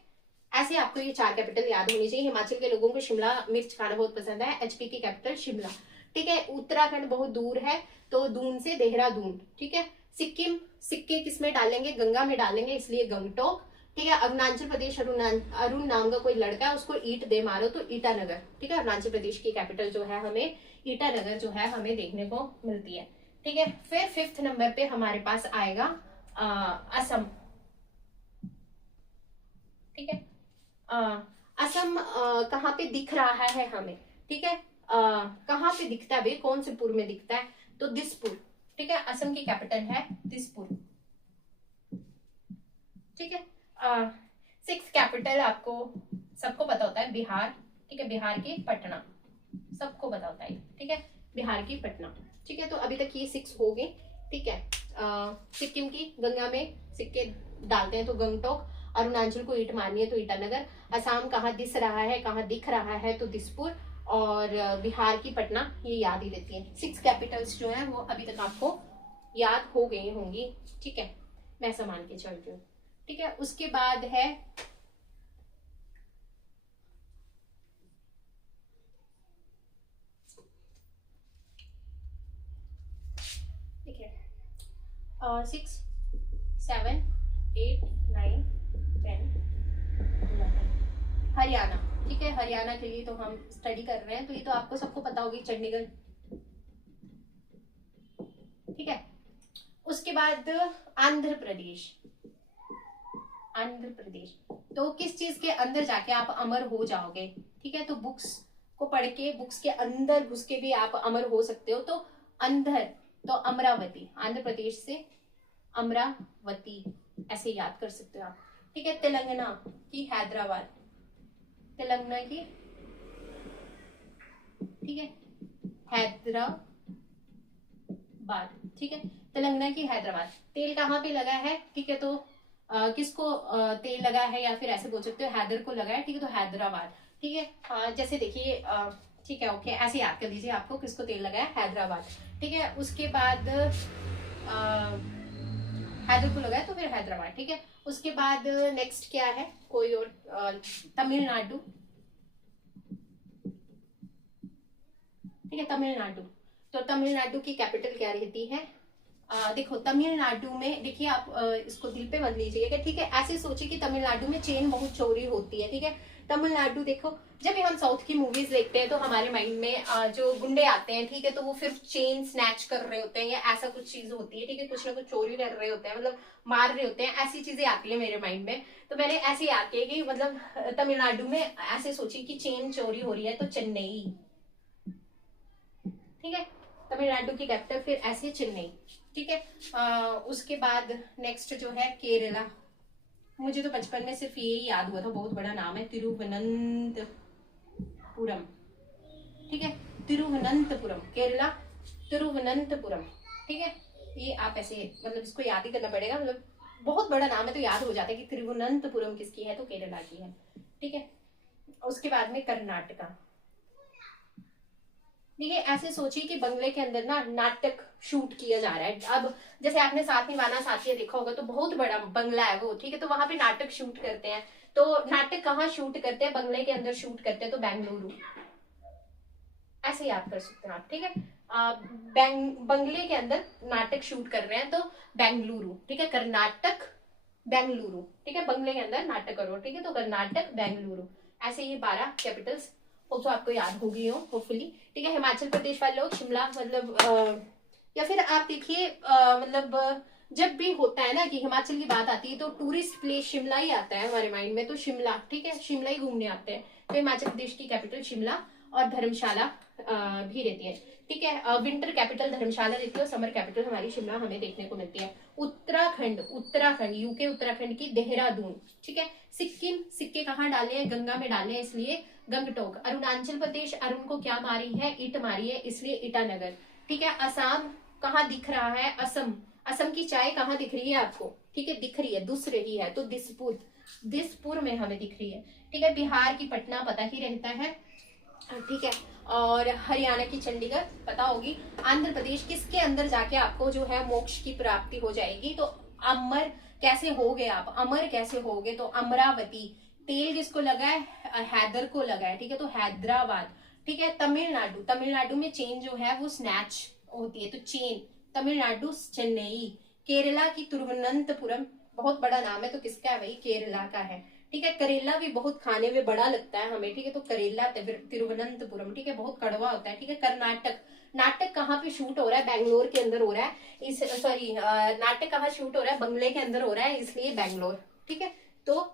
ऐसे आपको ये 4 कैपिटल याद होनी चाहिए। हिमाचल के लोगों को शिमला मिर्च खाना बहुत पसंद है, HP की कैपिटल शिमला। ठीक है, उत्तराखंड बहुत दूर है, तो दून से देहरादून। ठीक है, सिक्किम, सिक्के किस में डालेंगे, गंगा में डालेंगे, इसलिए गंगटोक। ठीक है, अरुणाचल प्रदेश, अरुण नाम का कोई लड़का है, उसको ईंट दे मारो, तो ईटानगर। ठीक है, अरुणाचल प्रदेश की कैपिटल जो है हमें ईटानगर जो है हमें देखने को मिलती है। ठीक है, फिर 5th नंबर पे हमारे पास आएगा असम। ठीक है, असम कहाँ पे दिख रहा है हमें, ठीक है, कहाँ पे दिखता है भाई, कौन से पुर में दिखता है, तो दिसपुर। ठीक है, असम की कैपिटल है दिसपुर। ठीक है, 6th कैपिटल आपको सबको पता होता है बिहार। ठीक है, बिहार की पटना, सबको पता होता है। ठीक है, बिहार की पटना। ठीक है, तो अभी तक ये 6 हो गए। ठीक है, सिक्किम की गंगा में सिक्के डालते हैं तो गंगटोक, अरुणाचल को ईट मारनी है तो ईटानगर, असम कहाँ दिस रहा है कहाँ दिख रहा है तो दिसपुर, और बिहार की पटना, ये याद ही रहती है। 6 कैपिटल्स जो है वो अभी तक आपको याद हो गई होंगी। ठीक है, मैं ऐसा मान के चल रही हूँ। ठीक है, उसके बाद है ठीक है 6 7 8 9 10 11 हरियाणा। ठीक है, हरियाणा के लिए तो हम स्टडी कर रहे हैं, तो ये तो आपको सबको पता होगी, चंडीगढ़। ठीक है, उसके बाद आंध्र प्रदेश। आंध्र प्रदेश तो किस चीज के अंदर जाके आप अमर हो जाओगे? ठीक है, तो बुक्स को पढ़ के, बुक्स के अंदर घुस के भी आप अमर हो सकते हो। तो अंदर तो अमरावती, आंध्र प्रदेश से अमरावती, ऐसे याद कर सकते हो आप। ठीक है, तेलंगाना की हैदराबाद, तेलंगाना की, ठीक है, हैदराबाद। ठीक है, तेलंगाना की हैदराबाद। तेल कहाँ पे लगा है? ठीक है, तो किसको तेल लगा है, या फिर ऐसे बोल सकते हो हैदर को लगा है। ठीक है, तो हैदराबाद। ठीक है, जैसे देखिए, ठीक है, ओके, ऐसे याद कर लीजिए आपको किसको तेल लगा है, हैदराबाद। ठीक है, उसके बाद हैदर को लगा है तो फिर हैदराबाद। ठीक है, उसके बाद नेक्स्ट क्या है, कोई और, तमिलनाडु। ठीक है, तमिलनाडु, तो तमिलनाडु की कैपिटल क्या रहती है? देखो, तमिलनाडु में देखिए आप, इसको दिल पे मत लीजिएगा। ठीक है, ऐसे सोचिए कि तमिलनाडु में चेन बहुत चोरी होती है। ठीक है, तमिलनाडु देखो, जब भी हम साउथ की मूवीज देखते हैं तो हमारे माइंड में जो गुंडे आते हैं, ठीक है, तो वो फिर चेन स्नैच कर रहे होते हैं या ऐसा कुछ चीज होती है। ठीक है, कुछ ना कुछ चोरी कर रहे होते हैं, मतलब मार रहे होते हैं, ऐसी चीजें आती है मेरे माइंड में। तो मैंने ऐसे याद किया कि मतलब तमिलनाडु में ऐसे सोची कि चेन चोरी हो रही है तो चेन्नई। ठीक है, तमिलनाडु की कैपिटल फिर ऐसे चेन्नई। ठीक है, उसके बाद नेक्स्ट जो है केरला। मुझे तो बचपन में सिर्फ ये ही याद हुआ था, बहुत बड़ा नाम है, तिरुवनंतपुरम। ठीक है, तिरुवनंतपुरम, केरला, तिरुवनंतपुरम। ठीक है, ये आप ऐसे मतलब इसको याद ही करना पड़ेगा, मतलब बहुत बड़ा नाम है तो याद हो जाता है कि तिरुवनंतपुरम किसकी है, तो केरला की है। ठीक है, उसके बाद में कर्नाटका। देखिए, ऐसे सोचिए कि बंगले के अंदर ना नाटक शूट किया जा रहा है। अब जैसे आपने साथ निभाना साथिया देखा होगा, तो बहुत बड़ा बंगला है वो। ठीक है, तो वहां पे नाटक शूट करते हैं। तो नाटक कहाँ शूट करते हैं? बंगले के अंदर शूट करते हैं, तो बेंगलुरु, ऐसे याद कर सकते हैं आप। ठीक है, बंगले के अंदर नाटक शूट कर रहे हैं तो बेंगलुरु। ठीक है, कर्नाटक, बेंगलुरु। ठीक है, बंगले के अंदर नाटक करो। ठीक है, तो कर्नाटक, बेंगलुरु, ऐसे ये 12 कैपिटल्स तो आपको याद होगी हो होपफुली। ठीक है, हिमाचल प्रदेश वाले लोग शिमला, मतलब या फिर आप देखिए, मतलब जब भी होता है ना कि हिमाचल की बात आती है तो टूरिस्ट प्लेस शिमला ही आता है हमारे माइंड में, तो शिमला। ठीक है, शिमला ही घूमने आते हैं। तो हिमाचल प्रदेश की कैपिटल शिमला और धर्मशाला भी रहती है। ठीक है, विंटर कैपिटल धर्मशाला रहती है और समर कैपिटल हमारी शिमला हमें देखने को मिलती है। उत्तराखंड, उत्तराखंड, यूके उत्तराखंड की देहरादून। ठीक है, सिक्किम, सिक्के कहाँ डाले हैं? गंगा में डाले हैं, इसलिए गंगटोक। अरुणाचल प्रदेश, अरुण को क्या मारी है? ईट मारी है, इसलिए ईटानगर। ठीक है, असम कहाँ दिख रहा है? असम, असम की चाय कहाँ दिख रही है आपको? ठीक है, दिख रही है, दुस रही है, तो दिसपुर, दिसपुर में हमें दिख रही है। ठीक है, बिहार की पटना पता ही रहता है। ठीक है, और हरियाणा की चंडीगढ़ पता होगी। आंध्र प्रदेश, किसके अंदर जाके आपको जो है मोक्ष की प्राप्ति हो जाएगी? तो अमर कैसे होगे आप? अमर कैसे होगे? तो अमरावती। तेल किसको लगा है? हैदर को लगा है। ठीक है, तो हैदराबाद। ठीक है, तमिलनाडु, तमिलनाडु में चेन जो है वो स्नैच होती है, तो चेन, तमिलनाडु, चेन्नई। केरला की तिरुवनंतपुरम, बहुत बड़ा नाम है तो किसका है भाई? केरला का है। ठीक है, करेला भी बहुत खाने में बड़ा लगता है हमें। ठीक है, तो करेला, तिरुवनंतपुरम। ठीक है, बहुत कड़वा होता है। ठीक है, कर्नाटक, नाटक कहाँ पे शूट हो रहा है? बैंगलोर के अंदर हो रहा है, इस सॉरी, नाटक कहाँ शूट हो रहा है? बंगले के अंदर हो रहा है, इसलिए बैंगलोर। ठीक है, तो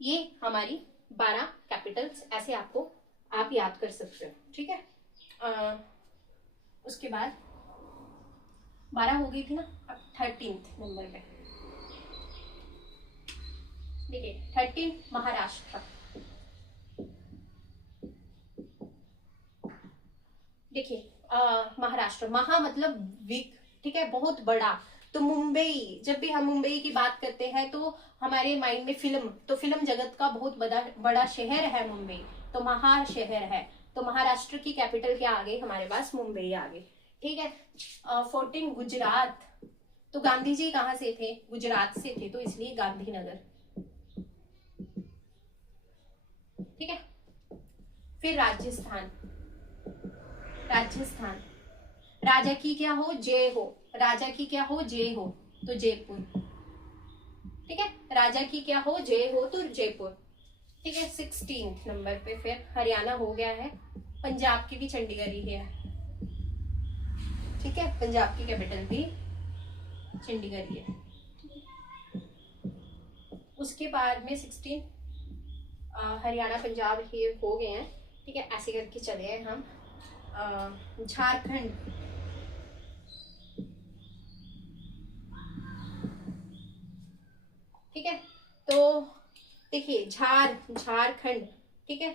ये हमारी 12 कैपिटल्स ऐसे आपको आप याद कर सकते हो। ठीक है, उसके बाद 12 हो गई थी ना, अब 13th नंबर पे देखिए, 13 महाराष्ट्र। देखिए, महाराष्ट्र, महा मतलब बिग, ठीक है, बहुत बड़ा। तो मुंबई, जब भी हम मुंबई की बात करते हैं तो हमारे माइंड में फिल्म, तो फिल्म जगत का बहुत बड़ा बड़ा शहर है मुंबई, तो महाशहर है। तो महाराष्ट्र की कैपिटल क्या आ गई हमारे पास, मुंबई आ गई, ठीक है। 14 गुजरात, तो गांधी जी कहाँ से थे, गुजरात से थे, तो इसलिए गांधीनगर, ठीक है। फिर राजस्थान, राजस्थान, राजा की क्या हो, जय हो, राजा की क्या हो, जय हो, तो जयपुर, ठीक है। राजा की क्या हो, जय हो, तो जयपुर, ठीक है। 16 नंबर पे फिर हरियाणा हो गया है। पंजाब की भी चंडीगढ़ ही है, ठीक है, पंजाब की कैपिटल भी चंडीगढ़ ही है। उसके बाद में 16 हरियाणा पंजाब ये हो गए हैं, ठीक है। ऐसे करके चले हैं हम। झारखंड, ठीक है। तो देखिए झारखंड, ठीक है।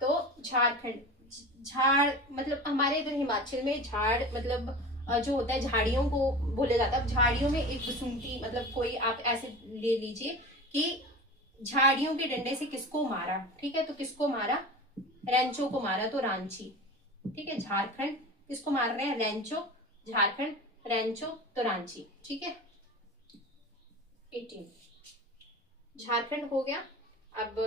तो झारखंड, झाड़ मतलब हमारे इधर हिमाचल में झाड़ मतलब जो होता है झाड़ियों को बोला जाता है। झाड़ियों में एक बसंती, मतलब कोई आप ऐसे ले लीजिए कि झाड़ियों के डंडे से किसको मारा, ठीक है। तो किसको मारा, रैंचो को मारा, तो रांची, ठीक है। झारखंड किसको मार रहे हैं, रैंचो, झारखंड, रैंचो, तो रांची, ठीक है। 18 झारखंड हो गया। अब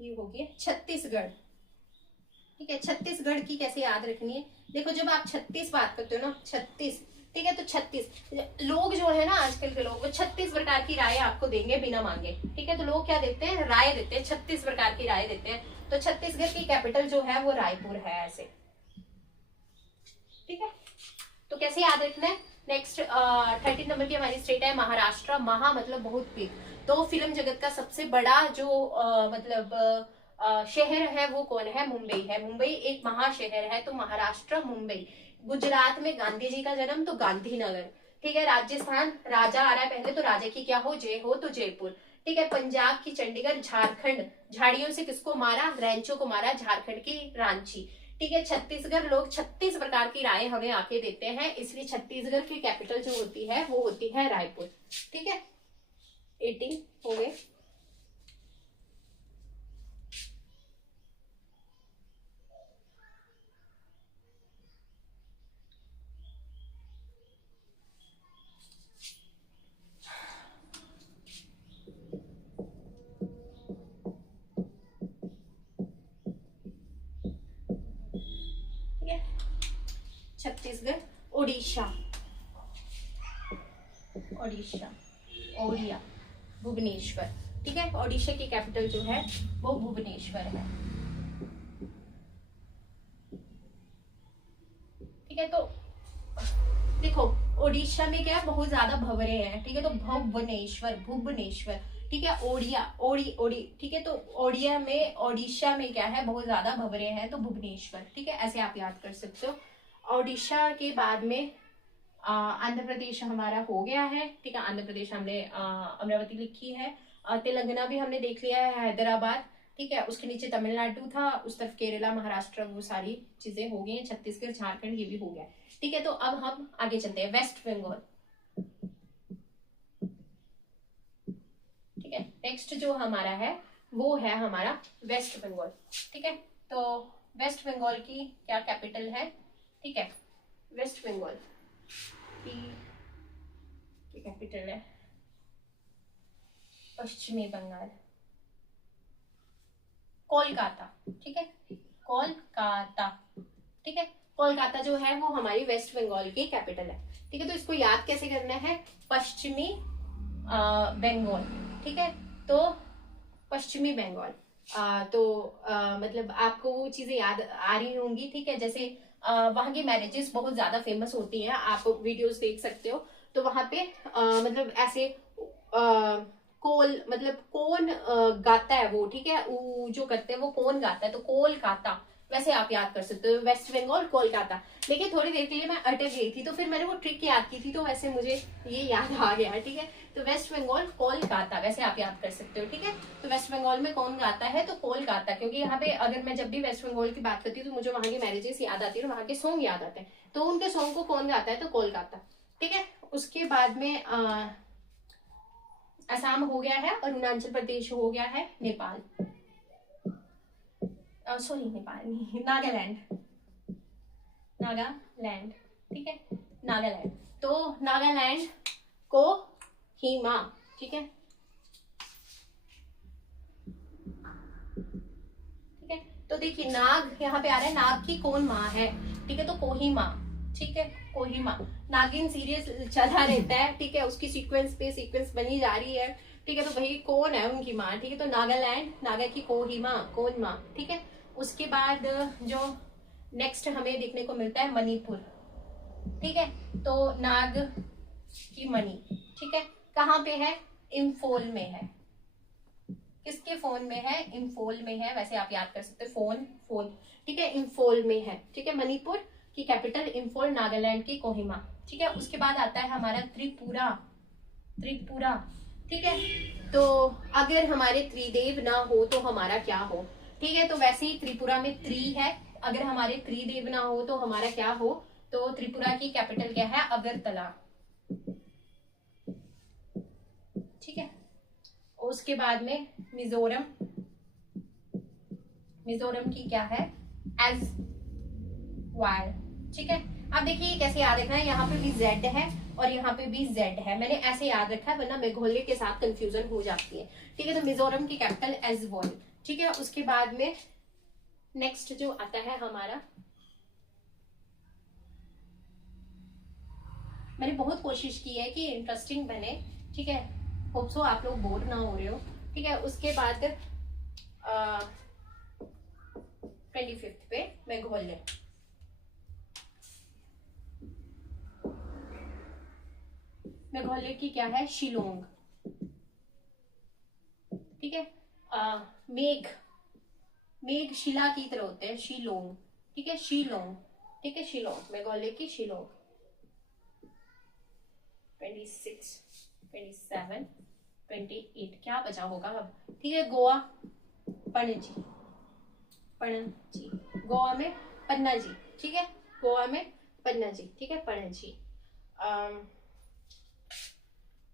ये हो गया छत्तीसगढ़, ठीक है। छत्तीसगढ़ की कैसे याद रखनी है, देखो जब आप 36 बात करते हो ना, 36, ठीक है। तो 36 लोग जो है ना, आजकल के लोग वो 36 प्रकार की राय आपको देंगे बिना मांगे, ठीक है। तो लोग क्या देते हैं, राय देते हैं, 36 प्रकार की राय देते हैं। तो छत्तीसगढ़ की कैपिटल जो है वो रायपुर है, ऐसे, ठीक है। तो कैसे याद रखना है। नेक्स्ट 13 नंबर की हमारी स्टेट है महाराष्ट्र। महा मतलब बहुत बिग, तो फिल्म जगत का सबसे बड़ा जो मतलब शहर है वो कौन है, मुंबई है। मुंबई एक महाशहर है, तो महाराष्ट्र, मुंबई। गुजरात में गांधी जी का जन्म, तो गांधीनगर, ठीक है। राजस्थान, राजा आ रहा है पहले, तो राजा की क्या हो, जय हो, तो जयपुर, ठीक है। पंजाब की चंडीगढ़। झारखंड, झाड़ियों से किसको मारा, रैंचो को मारा, झारखंड की रांची, ठीक है। छत्तीसगढ़, लोग 36 प्रकार की राय हमें आके देते हैं, इसलिए छत्तीसगढ़ की कैपिटल जो होती है वो होती है रायपुर, ठीक है। 18 हो गए। ठीक है, छत्तीसगढ़, उड़ीसा, ओडिशा, ओडिया, भुवनेश्वर, ठीक है। ओडिशा की कैपिटल जो है वो भुवनेश्वर है, ठीक है। तो देखो ओडिशा में क्या है, बहुत ज्यादा भंवरे हैं, ठीक है। तो भुवनेश्वर, भुवनेश्वर, ठीक है। ओडिया, ओडी ओडी, ठीक है। तो ओडिया में, ओडिशा में क्या है, बहुत ज्यादा भंवरे हैं, तो भुवनेश्वर, ठीक है। ऐसे आप याद कर सकते हो। ओडिशा के बाद में आंध्र प्रदेश हमारा हो गया है, ठीक है। आंध्र प्रदेश हमने अमरावती लिखी है। तेलंगाना भी हमने देख लिया है, हैदराबाद, ठीक है। उसके नीचे तमिलनाडु था, उस तरफ केरला, महाराष्ट्र, वो सारी चीजें हो गई हैं। छत्तीसगढ़, झारखंड ये भी हो गया, ठीक है। तो अब हम आगे चलते हैं, वेस्ट बंगाल, ठीक है। नेक्स्ट जो हमारा है वो है हमारा वेस्ट बंगाल, ठीक है। तो वेस्ट बंगाल की क्या कैपिटल है, ठीक है। वेस्ट बंगाल की कैपिटल है पश्चिमी बंगाल, कोलकाता, ठीक है। कोलकाता, ठीक है। कोलकाता जो है वो हमारी वेस्ट बंगाल की कैपिटल है, ठीक है। तो इसको याद कैसे करना है, पश्चिमी बंगाल, ठीक है। तो पश्चिमी बंगाल, तो मतलब आपको वो चीजें याद आ रही होंगी, ठीक है। जैसे वहां की मैरिजेस बहुत ज्यादा फेमस होती हैं, आप वीडियोस देख सकते हो। तो वहां पे मतलब ऐसे कोल मतलब कौन गाता है वो, ठीक है। जो करते हैं वो कौन गाता है, तो कोलकाता, वैसे आप याद कर सकते हो। वेस्ट बंगाल कोलकाता। लेकिन थोड़ी देर के लिए मैं अटक गई थी, तो फिर मैंने वो ट्रिक याद की थी, तो वैसे मुझे ये याद आ गया। ठीक है, तो वेस्ट बंगाल कोलकाता वैसे आप याद कर सकते हो। ठीक है, तो वेस्ट बंगाल में कौन गाता है, तो कोलकाता, क्योंकि यहाँ पे अगर मैं जब भी वेस्ट बंगाल की बात करती हूँ तो मुझे वहां की मैरिजेस याद आती है और वहां के सॉन्ग याद आते हैं, तो उनके सॉन्ग को कौन गाता है, तो कोलकाता। ठीक है, उसके बाद में असम हो गया है, अरुणाचल प्रदेश हो गया है, नेपाल, सॉरी नेपाल नहीं, नागालैंड, नागालैंड। ठीक है, नागालैंड, तो नागालैंड को हिमा। ठीक है, ठीक है, तो देखिए नाग यहाँ पे आ रहा है, नाग की कौन माँ है, ठीक है, तो कोहिमा। ठीक है, कोहिमा। नागिन सीरियल चला रहता है, ठीक है, उसकी सीक्वेंस पे सीक्वेंस बनी जा रही है। ठीक है, तो भाई कौन है उनकी माँ, ठीक है, तो नागालैंड, नागा की कोहिमा, कौन माँ। ठीक है, उसके बाद जो नेक्स्ट हमें देखने को मिलता है मणिपुर। ठीक है, तो नाग की मणि। ठीक है, कहाँ पे है, इम्फोल में है। किसके फोन में है, इम्फोल में है, वैसे आप याद कर सकते फोन फोन। ठीक है, इम्फोल में है। ठीक है, मणिपुर की कैपिटल इम्फोल, नागालैंड की कोहिमा। ठीक है, उसके बाद आता है हमारा त्रिपुरा। त्रिपुरा। ठीक है, तो अगर हमारे त्रिदेव ना हो तो हमारा क्या हो। ठीक है, तो वैसे ही त्रिपुरा में त्रि है, अगर हमारे त्रिदेव ना हो तो हमारा क्या हो, तो त्रिपुरा की कैपिटल क्या है, अगरतला। ठीक है, उसके बाद में मिजोरम। मिजोरम की क्या है, एज वायर। ठीक है, अब देखिए कैसे याद रखना है, यहाँ पे भी जेड है और यहाँ पे भी जेड है, मैंने ऐसे याद रखा है, वरना मेघोल्य के साथ कंफ्यूजन हो जाती है। ठीक है, तो मिजोरम की कैपिटल एज वॉल। ठीक है, उसके बाद में नेक्स्ट जो आता है हमारा, मैंने बहुत कोशिश की है कि इंटरेस्टिंग बने। ठीक है, होप सो आप लोग बोर ना हो रहे हो। ठीक है, उसके बाद 25 पे मेघोल्य। मेघोल्य की क्या है, शिलोंग। ठीक है, मेघ, मेघ शिला की तरह होते हैं, शिलोंग। ठीक है, शिलोंग। ठीक है, शिलोंग, मेघोल्य की शिलोंग। 26, 27, 28 क्या बचा होगा अब। ठीक है, गोवा, पणजी। पणजी, गोवा में पन्ना जी। ठीक है, गोवा में पन्ना जी। ठीक है, पणजी।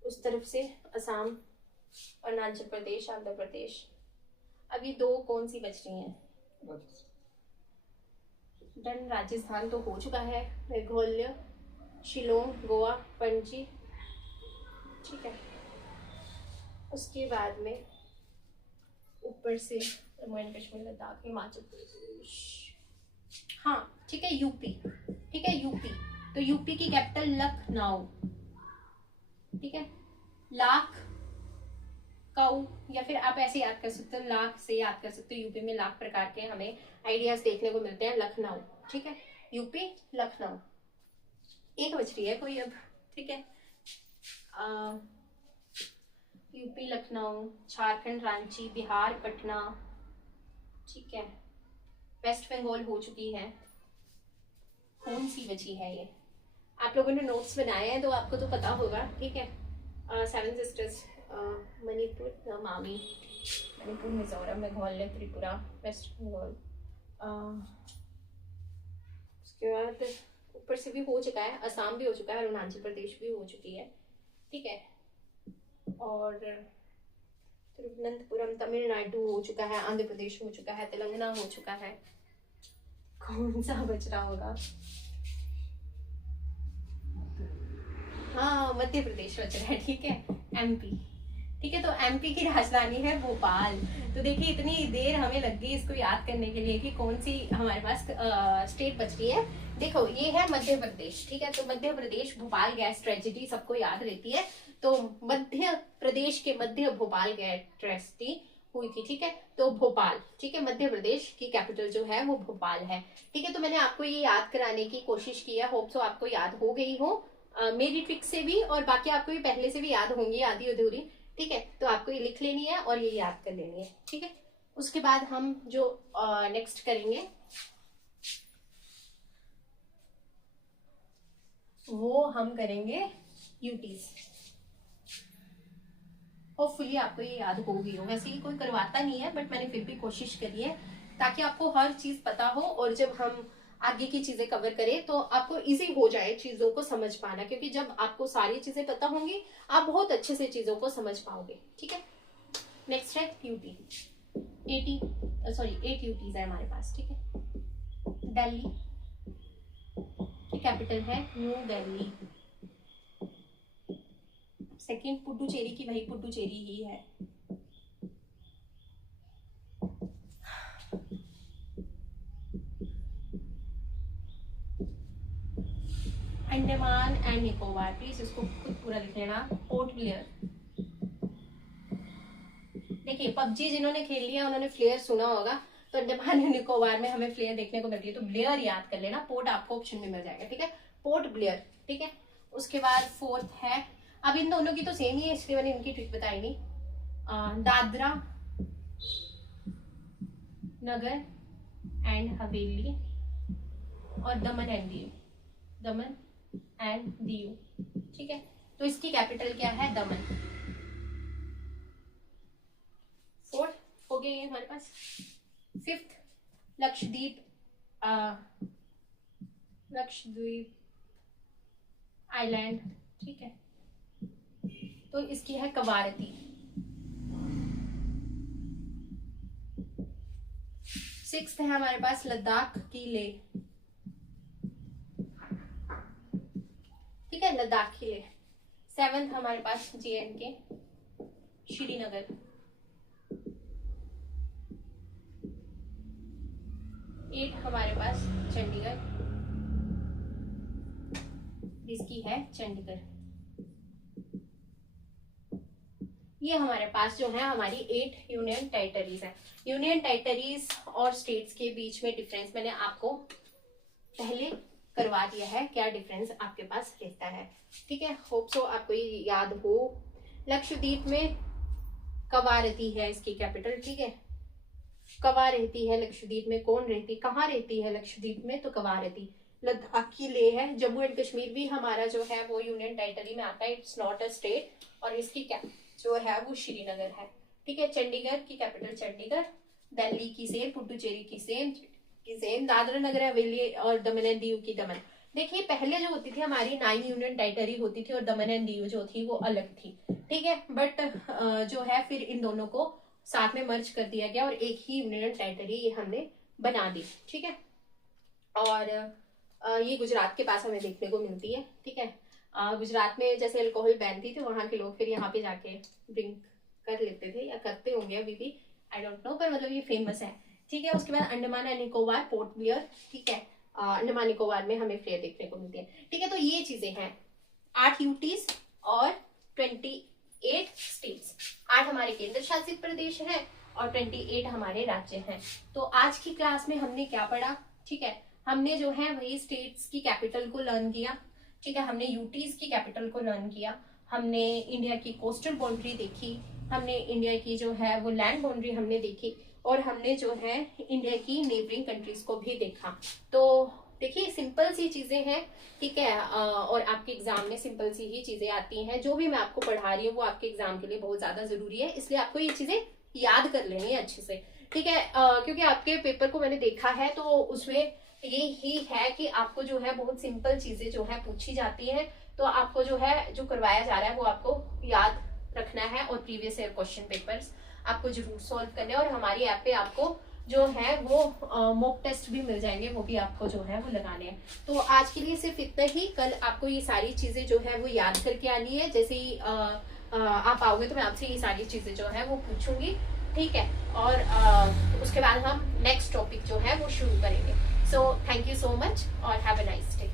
उस तरफ से असम, अरुणाचल प्रदेश, आंध्र प्रदेश। अभी दो कौन सी बच रही हैं, डन, राजस्थान तो हो चुका है, मेघोल्य, शिलोंग, गोवा, पणजी। ठीक है, उसके बाद में ऊपर से जम्मू एंड कश्मीर, लद्दाख, हिमाचल प्रदेश। हाँ, ठीक है, यूपी। ठीक है, यूपी, तो यूपी की कैपिटल लखनऊ। ठीक है, लाख काउ, या फिर आप ऐसे याद कर सकते हो, लाख से याद कर सकते हो। यूपी में लाख प्रकार के हमें आइडियाज देखने को मिलते हैं, लखनऊ। ठीक है, यूपी, लखनऊ। एक बच रही है कोई अब। ठीक है, यूपी, लखनऊ, झारखंड, रांची, बिहार, पटना। ठीक है, वेस्ट बंगाल हो चुकी है, कौन सी बची है ये, आप लोगों ने नोट्स बनाए हैं तो आपको तो पता होगा। ठीक है, सेवन सिस्टर्स, मणिपुर, मामी, मणिपुर, मिजोरम, मेघालय, त्रिपुरा, वेस्ट बंगाल। उसके बाद ऊपर से भी हो चुका है, असम भी हो चुका है, अरुणाचल प्रदेश भी हो चुकी है। ठीक है, और तिरुवनंतपुरम, तमिलनाडु हो चुका है, आंध्र प्रदेश हो चुका है, तेलंगाना हो चुका है, कौन सा बच रहा होगा, हाँ मध्य प्रदेश बच रहा है। ठीक है, एमपी। ठीक है, तो एमपी की राजधानी है भोपाल। तो देखिए इतनी देर हमें लग गई इसको याद करने के लिए कि कौन सी हमारे पास स्टेट बच रही है। देखो ये है मध्य प्रदेश। ठीक है, तो मध्य प्रदेश, भोपाल गैस ट्रेजेडी सबको याद रहती है, तो मध्य प्रदेश के मध्य भोपाल गैस ट्रेजेडी हुई थी। ठीक है, तो भोपाल। ठीक है, मध्य प्रदेश की कैपिटल जो है वो भोपाल है। ठीक है, तो मैंने आपको ये याद कराने की कोशिश की है, होप सो आपको याद हो गई हो मेरी ट्रिक से भी, और बाकी आपको भी पहले से भी याद होंगी आधी अधूरी। ठीक है, तो आपको ये लिख लेनी है और ये याद कर लेनी है। ठीक है, उसके बाद हम जो नेक्स्ट करेंगे वो हम करेंगे यूटीज। होपफुली आपको ये याद होगी हो, वैसे ही कोई करवाता नहीं है बट मैंने फिर भी कोशिश करी है ताकि आपको हर चीज पता हो और जब हम आगे की चीजें कवर करें तो आपको इजी हो जाए चीजों को समझ पाना, क्योंकि जब आपको सारी चीजें पता होंगी आप बहुत अच्छे से चीजों को समझ पाओगे। ठीक है, नेक्स्ट है यूटी। 8 यूटीज है हमारे पास। ठीक है, दिल्ली की कैपिटल है न्यू दिल्ली। सेकंड पुडुचेरी की वही पुडुचेरी ही है। अंडमान एंड निकोबार, प्लीज इसको खुद पूरा लिख लेना। Port Blair. देखिए पबजी जिन्होंने खेल लिया उन्होंने फ्लेयर सुना होगा, तो अंडमान एंड निकोबार में हमें फ्लेयर देखने को मिलती है, तो ब्लेयर याद कर लेना। पोर्ट आपको ऑप्शन में मिल जाएगा। ठीक है, पोर्ट ब्लेयर। ठीक है, उसके बाद फोर्थ है, अब इन दोनों की तो सेम ही है इसलिए मैंने इनकी ट्रिक बताई नहीं। दादरा नगर एंड हवेली और दमन and Diu. Daman and Diu. ठीक है, तो इसकी कैपिटल क्या है? दमन। फोर्थ हो गए ये हमारे पास। फिफ्थ लक्षद्वीप। लक्षद्वीप आइलैंड। ठीक है, तो इसकी है कवारती। सिक्स्थ है हमारे पास लद्दाख की लेह। ठीक है, लद्दाख की लेह। सेवेंथ हमारे पास JNK श्रीनगर। एट हमारे पास चंडीगढ़, इसकी है चंडीगढ़। ये हमारे पास जो है हमारी 8 यूनियन टेरिटरीज है। यूनियन टेरिटरीज और स्टेट्स के बीच में डिफरेंस मैंने आपको पहले करवा दिया है, क्या डिफरेंस आपके पास रहता है। ठीक है, होप सो आपको ये याद हो। लक्षद्वीप में कवारती है इसकी कैपिटल। ठीक है, कवा रहती है लक्षद्वीप में। कौन रहती, कहाँ रहती है लक्षद्वीप में? तो कवारती। लद्दाख की लेह है। जम्मू एंड कश्मीर भी हमारा जो है वो यूनियन टेरिटरी में आता है, इट्स नॉट अ स्टेट, और इसकी जो है वो श्रीनगर है। ठीक है, चंडीगढ़ की कैपिटल चंडीगढ़। दिल्ली की सेम, पुडुचेरी की सेम, दादरा नगर हवेली और दमन एंड दीव की दमन। देखिए पहले जो होती थी हमारी 9 यूनियन टेरिटरी होती थी और दमन एंड दीव जो थी वो अलग थी। ठीक है, बट जो है फिर इन दोनों को साथ में मर्ज कर दिया गया और एक ही यूनियन टेरिटरी हमने बना दी। ठीक है, और ये गुजरात के पास हमें देखने को मिलती है। ठीक है, गुजरात में जैसे अल्कोहल बैन थी तो वहां के लोग फिर यहाँ पे जाके ड्रिंक कर लेते थे या करते होंगे अभी भी, आई डोंट नो, पर मतलब ये फेमस है। ठीक है, उसके बाद Andaman and Nicobar, port Blair. ठीक है, अंडमान निकोबार में हमें फ्लेयर देखने को मिलती है। ठीक है, तो ये चीजें हैं 8 यूटीज और 28 स्टेट्स। 8 हमारे केंद्र शासित प्रदेश हैं और 28 हमारे राज्य हैं। तो आज की क्लास में हमने क्या पढ़ा? ठीक है, हमने जो है वही स्टेट्स की कैपिटल को लर्न किया। ठीक है, हमने यूटीज की कैपिटल को लर्न किया, हमने इंडिया की कोस्टल बाउंड्री देखी, हमने इंडिया की जो है वो लैंड बाउंड्री हमने देखी, और हमने जो है इंडिया की नेबरिंग कंट्रीज को भी देखा। तो देखिए सिंपल सी चीजें हैं। ठीक है, और आपके एग्जाम में सिंपल सी ही चीजें आती हैं। जो भी मैं आपको पढ़ा रही हूँ वो आपके एग्जाम के लिए बहुत ज्यादा जरूरी है, इसलिए आपको ये चीजें याद कर लेनी है अच्छे से। ठीक है, क्योंकि आपके पेपर को मैंने देखा है तो उसमें ये ही है कि आपको जो है बहुत सिंपल चीजें जो है पूछी जाती हैं, तो आपको जो है जो करवाया जा रहा है वो आपको याद रखना है और प्रीवियस ईयर क्वेश्चन पेपर्स आपको जरूर सॉल्व करने हैं। और हमारी ऐप पे आपको जो है वो मॉक टेस्ट भी मिल जाएंगे, वो भी आपको जो है वो लगाने हैं। तो आज के लिए सिर्फ इतना ही। कल आपको ये सारी चीजें जो है वो याद करके आनी है। जैसे ही आप आओगे तो मैं आपसे ये सारी चीजें जो है वो पूछूंगी। ठीक है, और उसके बाद हम नेक्स्ट टॉपिक जो है वो शुरू करेंगे। So thank you so much और हैव अ नाइस डे।